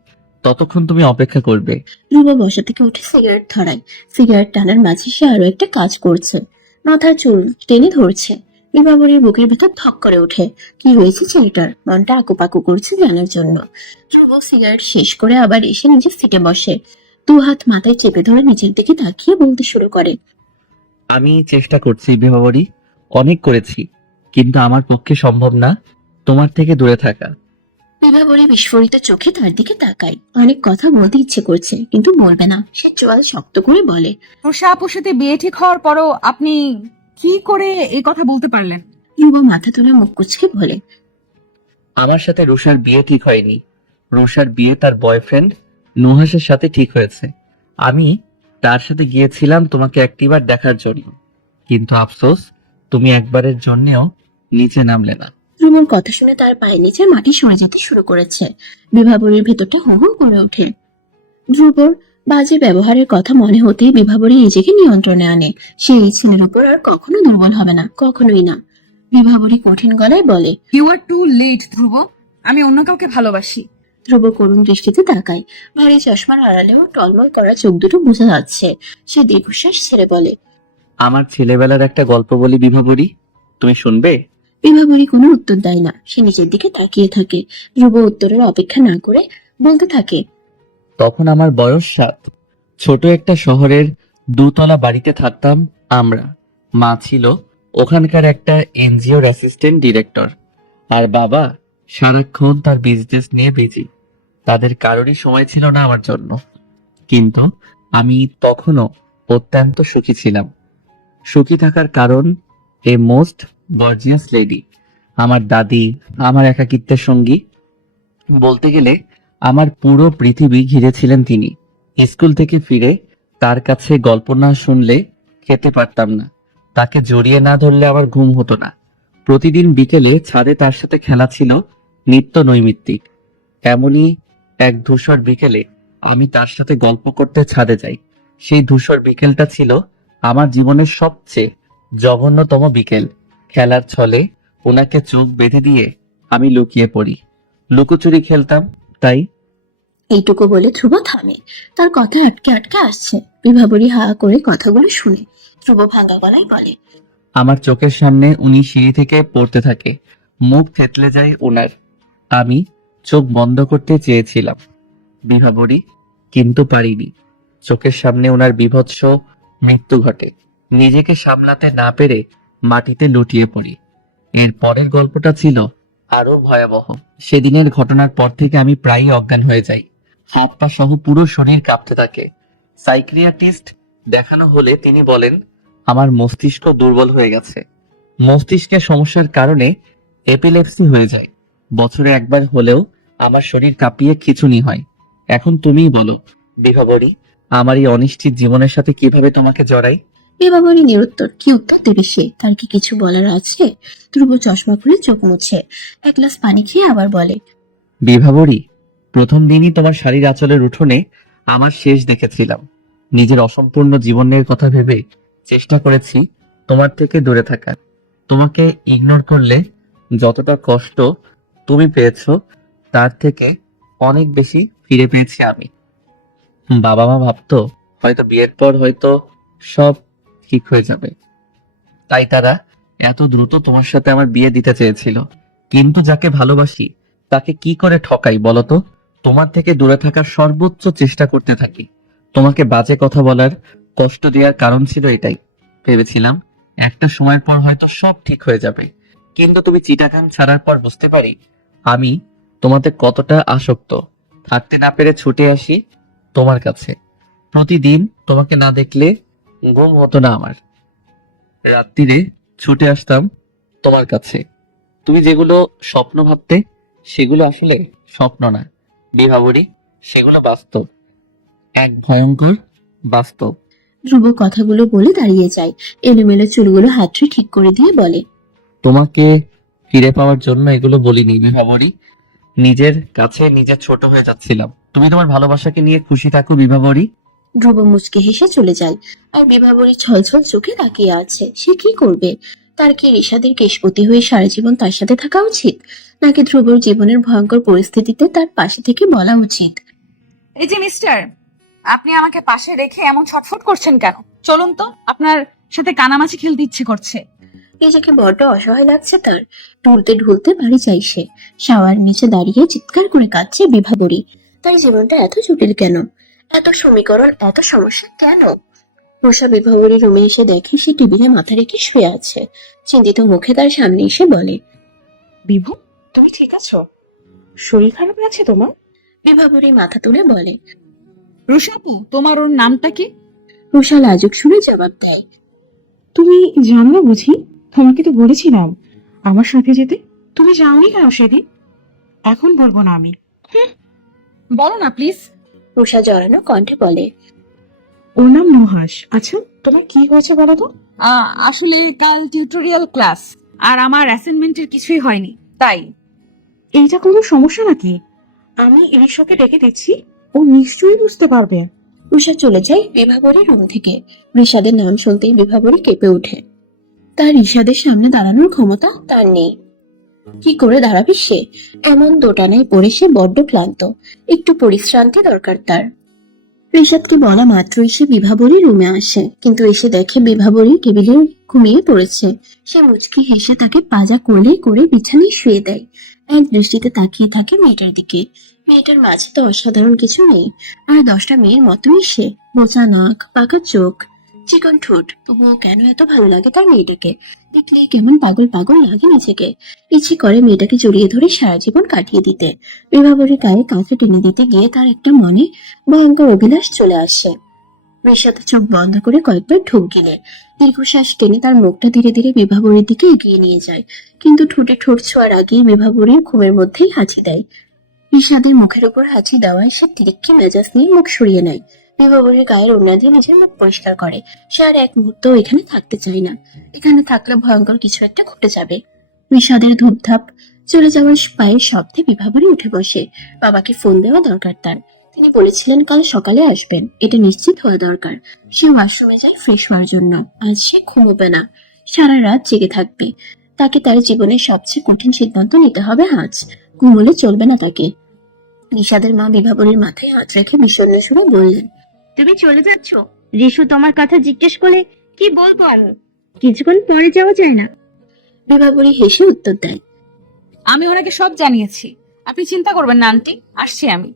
ততক্ষণ তুমি অপেক্ষা করবে। ধ্রুব বসা থেকে উঠে সিগারেট ধরায়। সিগারেট টানার মাঝে সে আরো একটা কাজ করছে, মাথার চুল টেনে ধরছে। বিভাবরীর বুকের ভেতর ধক করে ওঠে। কি হয়েছে ছেলেটার? মনটা আকুপাকু করছে জানার জন্য। ধ্রুব সিগারেট শেষ করে আবার এসে নিজের সিটে বসে। দু হাত মাথায় চেপে ধরে নিচের দিকে তাকিয়ে বলতে শুরু করে, আমি চেষ্টা করছি বিভাবরী, অনেক করেছি, কিন্তু আমার পক্ষে সম্ভব না তোমার থেকে দূরে থাকা। বিভাবরী বিস্ফোরিত চোখে তার দিকে তাকায়। অনেক কথা বলতে ইচ্ছে করছে, কিন্তু বলবে না। সে চোয়াল শক্ত করে বলে, রুষা আপুর সাথে বিয়ে ঠিক হওয়ার পরও আপনি কি করে এই কথা বলতে পারলেন? ধ্রুব মাথা তুলে মুখ কুচকে বলে, আমার সাথে রুষার বিয়ে ঠিক হয়নি। রুষার বিয়ে তার বয়ফ্রেন্ড নুহাসের সাথে ঠিক হয়েছে। আমি তার সাথে গিয়েছিলাম তোমাকে একটিবার দেখার জন্য, কিন্তু আফসোস তুমি একবারের জন্যেও নিচে নামলে না। ধ্রুবর কথা শুনে তার পায়ের নিচে মাটি সরে যেতে শুরু করেছে। বিভাবরীর ভেতরটা হু হু করে ওঠে। ধ্রুবর বাজে ব্যবহারের কথা মনে হতেই বিভাবরী নিজেকে নিয়ন্ত্রণে আনে। সে এই ছেলের উপর আর কখনো দুর্বল হবে না, কখনোই না। বিভাবরী কঠিন গলায় বলে, ইউ আর টু লেট ধ্রুব, আমি অন্য কাউকে ভালোবাসি। ধ্রুব করুণ দৃষ্টিতে তাকায়। ভারী চশমার আড়ালেও টলমল করা চোখ দুটো বোঝা যাচ্ছে। সে দীর্ঘশ্বাস ছেড়ে বলে, আমার ছেলেবেলার একটা গল্প বলি বিভাবরী, তুমি শুনবে? বিভাবরী কোনো উত্তর দেয় না। সে নিচের দিকে তাকিয়ে থাকে। ধ্রুব উত্তরের অপেক্ষা না করে বলতে থাকে, তখন আমার বয়স 7। ছোট একটা শহরের 2তলা বাড়িতে থাকতাম আমরা। মা ছিল ওখানকার একটা এনজিওর অ্যাসিস্ট্যান্ট ডিরেক্টর, আর বাবা সারাক্ষণ তার বিজনেস নিয়ে বিজি। তাদের কারোরই সময় ছিল না আমার জন্য, কিন্তু আমি তখনও অত্যন্ত সুখী ছিলাম। সুখী থাকার কারণ এ মোস্ট গর্জিয়াস লেডি, আমার দাদি, আমার একাকিত্বের সঙ্গী। বলতে গেলে আমার পুরো পৃথিবী ঘিরেছিলেন তিনি। স্কুল থেকে ফিরে তার কাছে গল্প না শুনলে খেতে পারতাম না, তাকে জড়িয়ে না ধরলে আমার ঘুম হতো না। প্রতিদিন বিকেলে ছাদে তার সাথে খেলা ছিল নিত্য নৈমিত্তিক। এমনই এক ধূসর বিকেলে আমি তার সাথে গল্প করতে ছাদে যাই। সেই ধূসর বিকেলটা ছিল আমার জীবনের সবচেয়ে জঘন্যতম বিকেল। খেলার ছলে ওনাকে চোখ বেঁধে দিয়ে আমি লুকিয়ে পড়ি। লুকোচুরি খেলতাম তাই। এইটুকু বলে ধ্রুব থামে। তার কথা আটকে আটকে আসছে। বিভাবরী হা করে কথাগুলো শুনে। ধ্রুব ভাঙা গলায় বলে, আমার চোখের সামনে উনি সিঁড়ি থেকে পড়তে থাকে, মুখ থেতলে যায় ওনার। আমি চোখ বন্ধ করতে চেয়েছিলাম বিভাবরী, কিন্তু পারিনি। চোখের সামনে ওনার বীভৎস মৃত্যু ঘটে। নিজেকে সামলাতে না পেরে মাটিতে লুটিয়ে পড়ি। এর পরের গল্পটা ছিল আরো ভয়াবহ। সেদিনের ঘটনার পর থেকে আমি প্রায়ই অজ্ঞান হয়ে যাই। হাত পা সহ পুরো শরীর কাঁপতে থাকে। সাইকিয়াট্রিস্ট দেখানো হলে তিনি বলেন আমার মস্তিষ্ক দুর্বল হয়ে গেছে। মস্তিষ্কের সমস্যার কারণে এপিলেপসি হয়ে যায়। বছরে একবার হলেও আমার শরীর কাঁপিয়ে খিঁচুনি হয়। এখন তুমিই বলো বিভাবরী, আমার এই অনিশ্চিত জীবনের সাথে কিভাবে তোমাকে জড়াই? বিভাবরী নিরুত্তর। কি উত্তর দেবে সে? তার কি কিছু বলার আছে? ধ্রুব চশমা খুলে চোখ মুছে এক গ্লাস পানি খেয়ে আবার বলে, বিভাবরী, প্রথম দিনই তোমার শাড়ির আঁচলের উঠোনে আমার শেষ দেখেছিলাম। নিজের অসম্পূর্ণ জীবনের কথা ভেবে চেষ্টা করেছি তোমার থেকে দূরে থাকার। তোমাকে ইগনোর করলে যতটা কষ্ট তুমি পেয়েছো তার থেকে অনেক বেশি ফিরে পেয়েছি আমি। বাবা মা ভাবতো হয়তো বিয়ের পর হয়তো সব ঠিক হয়ে যাবে, তাই তারা এত দ্রুত তোমার সাথে আমার বিয়ে দিতে চেয়েছিল। কিন্তু যাকে ভালোবাসি তাকে কি করে ঠকাই বলো তো? তোমার থেকে দূরে থাকার সর্বোচ্চ চেষ্টা করতে থাকি। তোমাকে বাজে কথা বলার, কষ্ট দেওয়ার কারণ ছিল এটাই। ভেবেছিলাম একটা সময়ের পর হয়তো সব ঠিক হয়ে যাবে। কিন্তু তুমি চিটাগাং ছাড়ার পর বুঝতে পারি আমি তোমাতে কতটা আসক্ত। থাকতে না পেরে ছুটে আসি তোমার কাছে। প্রতিদিন তোমাকে না দেখলে ঘুম হতো না আমার। রাত্রিরে ছুটে আসতাম তোমার কাছে। তুমি যেগুলো স্বপ্ন ভাবতে সেগুলো আসলে স্বপ্ন না বিভাবরী, সেগুলো বাস্তব, এক ভয়ঙ্কর বাস্তব। ধ্রুব কথাগুলো বলে দাঁড়িয়ে যায়। এলোমেলো চুলগুলো হাতড়ে ঠিক করে দিয়ে বলে, তোমাকে ফিরে পাওয়ার জন্য এগুলো বলিনি বিভাবরী। নিজের কাছে নিজে ছোট হয়ে যাচ্ছিলাম। তুমি তোমার ভালোবাসাকে নিয়ে খুশি থাকো বিভাবরী। ধ্রুব মুচকে হেসে চলে যায়। আর বিভাবরী ছলছল চোখে তাকিয়ে আছে। সে কি করবে? তার কি ঋষাদের কেশপতি হয়ে সারা জীবন তার সাথে থাকা উচিত, নাকি ধ্রুবর জীবনের ভয়ঙ্কর পরিস্থিতিতে তার পাশে থেকে বলা উচিত? এই যে মিস্টার, আপনি আমাকে পাশে রেখে এমন ছটফট করছেন কেন? চলুন তো, আপনার সাথে কানামাছি খেলতে ইচ্ছে করছে। নিজেকে বড্ড অসহায় লাগছে তার। ঢুলতে ঢুলতে বাড়ি যায় সে। শাওয়ার নিচে দাঁড়িয়ে চিৎকার করে কাঁদছে বিভাবরী। তার জীবনটা এত জটিল কেন? এত সমীকরণ, এত সমস্যা কেন? রুষা বিভাবরী রুমে এসে দেখে সে টেবিলে মাথা রেখে শুয়ে আছে। চিন্তিত মুখে তার সামনে এসে বলে, বিভু, তুমি ঠিক আছো? শরীর খারাপ লাগছে তোমার? বিভাবরী মাথা তুলে বলে। রুষাপু, তোমার ওর নামটা কি? রুষা লাজুক সুরে জবাব দেয়, তুমি জানো না বুঝি? তোমাকে তো বলেছিলাম আমার সাথে যেতে। তুমি যাওনি কেন সেদিন? এখন বলবো না আমি। বলো না প্লিজ। রুষা জড়ানো কণ্ঠে বলে, ওর নাম নুহাস। আচ্ছা, তোমার কি হয়েছে বলো তো? আসলে কাল টিউটোরিয়াল ক্লাস, আর আমার অ্যাসাইনমেন্টের কিছুই হয়নি, তাই। এইটা কোনো সমস্যা নাকি? আমি এরিশাকে ডেকে দিচ্ছি, ও নিশ্চয়ই বুঝতে পারবে। রুষা চলে যায় বিভাবরীর রুম থেকে। ঋষাদের নাম শুনতেই বিভাবরী কেঁপে ওঠে। তার ঋষাদের সামনে দাঁড়ানোর ক্ষমতা তার নেই। কি করে দাঁড়াবে সে? এমন দোটানায় পড়ে সে বড্ড ক্লান্ত। একটু পরিশ্রান্তি দরকার তার। ঋষাদকে বলা মাত্রই সে বিভাবরী রুমে আসে, কিন্তু এসে দেখে বিভাবরী টেবিলে ঘুমিয়ে পড়েছে। সে মুচকি হেসে তাকে পাজা কোলে করে বিছানায় শুয়ে দেয়। এক দৃষ্টিতে তাকিয়ে থাকে মেয়েটার দিকে। মেয়েটার মাঝে তো অসাধারণ কিছু নেই, আর 10টা মেয়ের মতোই সে। মোচা নাক, পাকা চোখ, চিকন ঠোঁট। তবুও কেন এত ভালো লাগে তার মেয়েটাকে? দেখলেই কেমন পাগল পাগল লাগে নিজেকে। ইচ্ছে করে মেয়েটাকে জড়িয়ে ধরে সারা জীবন কাটিয়ে দিতে। বিভাবরীর গায়ে কাঁথা টেনে দিতে গিয়ে তার একটা মনে ভয়ঙ্কর অভিলাষ চলে আসে। ঋষাদ চোখ বন্ধ করে কয়েকবার ঢোক গিলে দীর্ঘশ্বাস টেনে তার মুখটা ধীরে ধীরে বিভাবরীর দিকে এগিয়ে নিয়ে যায়। কিন্তু ঠোঁটে ঠোঁট ছোঁয়ার আগেই বিভাবরীর ঘুমের মধ্যেই হাঁচি দেয়। ঋষাদের মুখের উপর হাঁচি দেওয়ায় সে তিরিক্ষি মেজাজ নিয়ে মুখ সরিয়ে নেয়। বিভাবরীর গায়ের ওড়না দিয়ে নিজের মুখ পরিষ্কার করে। সে আর এক মুহূর্ত এখানে থাকতে চায় না। এখানে থাকলে ভয়ঙ্কর কিছু একটা ঘটে যাবে। ঋষাদের ধূপধাপ চলে যাওয়ার পায়ের শব্দে বিভাবরী উঠে বসে। বাবাকে ফোন দেওয়া দরকার তার। তিনি বলেছিলেন কাল সকালে আসবেন, এটা নিশ্চিত হওয়া দরকার। সে ওয়াশরুমে যায় ফ্রেশ হওয়ার জন্য। আজ সে ঘুমোবে না, সারা রাত জেগে থাকবে। তাকে তার জীবনের সবচেয়ে কঠিন সিদ্ধান্ত নিতে হবে আজ। ঘুমোলে চলবে না তাকে। নিশাদের মা বিভাবরীর মাথায় হাত রেখে বিষণ্ণ সুরে বললেন, তুমি চলে যাচ্ছ? রিশু তোমার কথা জিজ্ঞেস করলে কি বলবো আমি? কিছুক্ষণ পরে যাওয়া যায় না? বিভাবরী হেসে উত্তর দেয়। আমি ওনাকে সব জানিয়েছি, আপনি চিন্তা করবেন না আন্টি, আসছি আমি।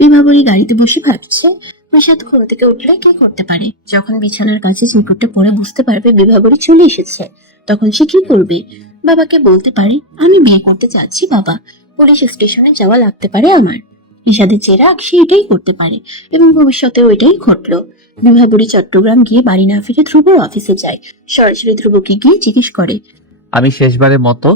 বিভাবরী গাড়িতে বসে ভাবছে নিশাদ ঘুম থেকে উঠলে কি করতে পারে। যখন বিছানার কাছে চিরকুটটা পরে বুঝতে পারবে বিভাবরী চলে এসেছে, তখন সে কি করবে? বাবাকে বলতে পারে, আমি বিয়ে করতে চাচ্ছি বাবা, পুলিশ স্টেশনে যাওয়া লাগতে পারে আমার। নিশাদের যে রাগ সে এটাই করতে পারে, এবং ভবিষ্যতেও এটাই ঘটলো। বিভাবরী চট্টগ্রাম গিয়ে বাড়ি না ফিরে ধ্রুবর অফিসে যায়। সরাসরি ধ্রুবকে গিয়ে জিজ্ঞেস করে, আমি শেষবারের মতো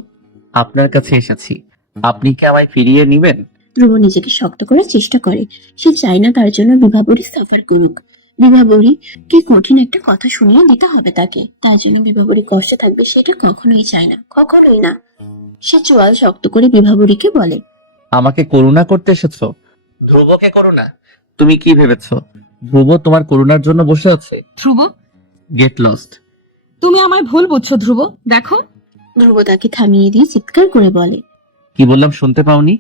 আপনার কাছে এসেছি, আপনি কি আমায় ফিরিয়ে নিবেন? ধ্রুব নিজেকে শক্ত করার চেষ্টা করে। সে চায় না তার জন্য বিভাবরী সাফার করুক। বিভাবরী কি কঠিন একটা কথা শুনিয়ে দিতে হবে তাকে, তার জন্য বিভাবরী কষ্টে থাকবে সেটা কখনোই চায় না, কখনোই না। সে চোয়াল শক্ত করে বিভাবরীকে বলে, আমাকে করুণা করতে এসেছো? ধ্রুবকে করুণা? তুমি কি ভেবেছো ধ্রুব তোমার করুণার জন্য বসে আছে? ধ্রুব, গেট লস্ট। তুমি আমায় ভুল বুঝছো ধ্রুব। দেখো, ধ্রুব তাকে থামিয়ে দিয়ে চিৎকার করে বলে। কি বললাম শুনতে পাওনি?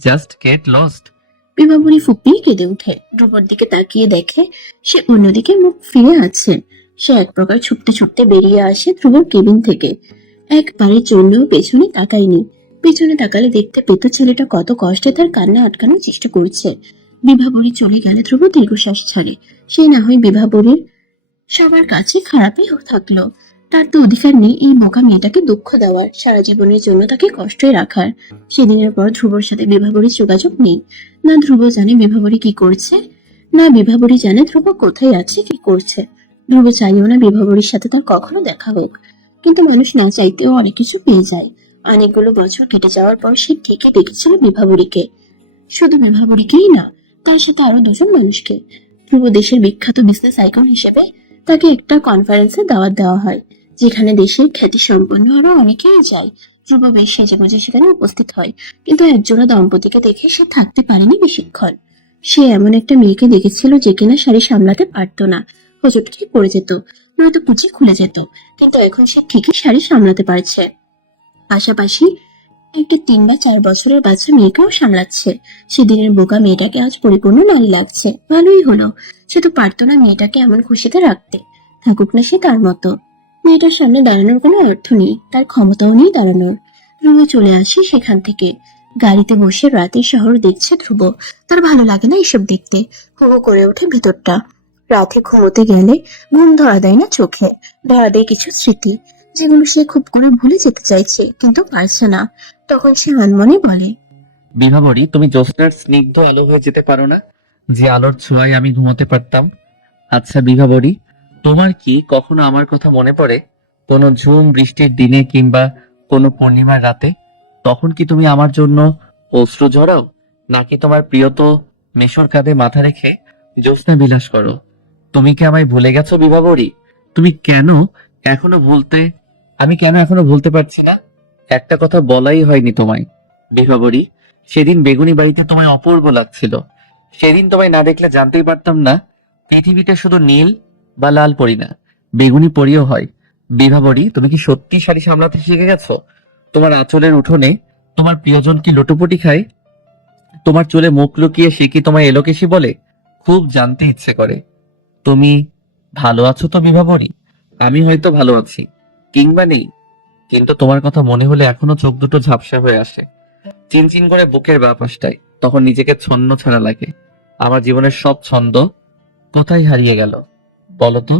Just get lost. বিভাবরী ফুপিয়ে কেঁদে উঠে। ধ্রুবর দিকে তাকিয়ে দেখে সে অন্যদিকে মুখ ফিরে আছে। সে এক প্রকার ছুটতে ছুটতে বেরিয়ে আসে ধ্রুবর কেবিন থেকে। একবারের জন্যও পেছনে তাকায়নি। পেছনে তাকালে দেখতে পেত ছেলেটা কত কষ্টে তার কান্না আটকানোর চেষ্টা করছে। বিভাবরী চলে গেলে ধ্রুব দীর্ঘশ্বাস ছাড়ে। সে না হয় বিভাবরীর সবার কাছে খারাপই থাকলো, তার তো অধিকার নেই এই বোকা মেয়েটাকে দুঃখ দেওয়ার, সারা জীবনের জন্য তাকে কষ্টে রাখার। সেদিনের পর ধ্রুবর সাথে বিভাবরীর যোগাযোগ নেই। না ধ্রুব জানে বিভাবরী কি করছে, না বিভাবরী জানে ধ্রুব কোথায় আছে, কি করছে। ধ্রুব চাইও না বিভাবরীর সাথে তার কখনো দেখা হোক, কিন্তু মানুষ না চাইতেও অনেক কিছু পেয়ে যায়। অনেকগুলো বছর কেটে যাওয়ার পর সে ঠিকই দেখেছিল বিভাবরীকে। শুধু বিভাবরীকেই না, তার সাথে আরো দুজন মানুষকে। ধ্রুব দেশের বিখ্যাত বিজনেস আইকন হিসেবে তাকে একটা কনফারেন্সে দাওয়াত দেওয়া হয়, যেখানে দেশের খ্যাতি সম্পন্ন আরো অনেকেই যায়। ধ্রুব বেশ সেজে গুজে সেখানে উপস্থিত হয়, কিন্তু একজোড়া দম্পতিকে দেখে সে থাকতে পারেনি বেশিক্ষণ। সে এমন একটা মেয়েকে দেখেছিল যে কিনা শাড়ি সামলাতে পারতো না, হোঁচট খেয়ে পড়ে যেত, নয়তো কুচি খুলে যেত। কিন্তু এখন সে ঠিকই শাড়ি সামলাতে পারছে, পাশাপাশি একটা 3 বা 4 বছরের বাচ্চা মেয়েকেও সামলাচ্ছে। সেদিনের বোকা মেয়েটাকে আজ পরিপূর্ণ নারী লাগছে। ভালোই হলো, সে তো পারতো না মেয়েটাকে এমন খুশিতে রাখতে। থাকুক না সে তার মতো। মেয়েটার সামনে দাঁড়ানোর কোনো অর্থ নেই, তার ক্ষমতাও নেই দাঁড়ানোর। ধ্রুব চলে আসে সেখান থেকে। গাড়িতে বসে রাতের শহর দেখছে ধ্রুব। তার ভালো লাগে না এসব দেখতে, হু হু করে ওঠে ভেতরটা। রাতে ঘুমোতে গেলে ঘুম ধরা দেয় না চোখে, ধরা দেয় কিছু স্মৃতি, যেগুলো সে খুব করে ভুলে যেতে চাইছে কিন্তু পারছে না। তখন সে আনমনে বলে, বিভাবরী, তুমি জ্যোৎস্নার স্নিগ্ধ আলো হয়ে যেতে পারো না, যে আলোর ছোঁয়ায় আমি ঘুমোতে পারতাম? আচ্ছা বিভাবরী, তোমার কি কখনো আমার কথা মনে পড়ে? কোনো ঝুম বৃষ্টির দিনে কিংবা কোনো পূর্ণিমার রাতে? তখন কি তুমি আমার জন্য অশ্রু ঝরাও, নাকি তোমার প্রিয়ত মেশর কাঁধে মাথা রেখে জ্যোৎস্না বিলাস করো? তুমি কি আমায় ভুলে গেছো বিভাবরী? তুমি কেন এখনো ভুলতে আমি কেন এখনো ভুলতে পারছি না? একটা কথা বলাই হয়নি তোমায় বিভাবরী। সেদিন বেগুনি বাড়িতে তোমায় অপূর্ব লাগছিল। সেদিন তোমায় না দেখলে জানতেই পারতাম না পৃথিবীতে শুধু নীল বা লাল পরি না, বেগুনি পরিও হয়। বিভাবরী, তুমি কি সত্যি শাড়ি সামলাতে শিখে গেছো? তোমার আঁচলের উঠোনে তোমার প্রিয়জন কি লুটোপুটি খায়? তোমার চুলে মুখ লুকিয়ে সে কি তোমায় এলোকেশি বলে? খুব জানতে ইচ্ছে করে তুমি ভালো আছো তো বিভাবরী? আমি হয়তো ভালো আছি কিংবা নেই, কিন্তু তোমার কথা মনে হলে এখনো চোখ দুটো ঝাপসা হয়ে আসে, চিনচিন করে বুকের বাঁ পাশটায়। তখন নিজেকে ছন্ন ছাড়া লাগে। আমার জীবনের সব ছন্দ কোথায় হারিয়ে গেল বলো তো?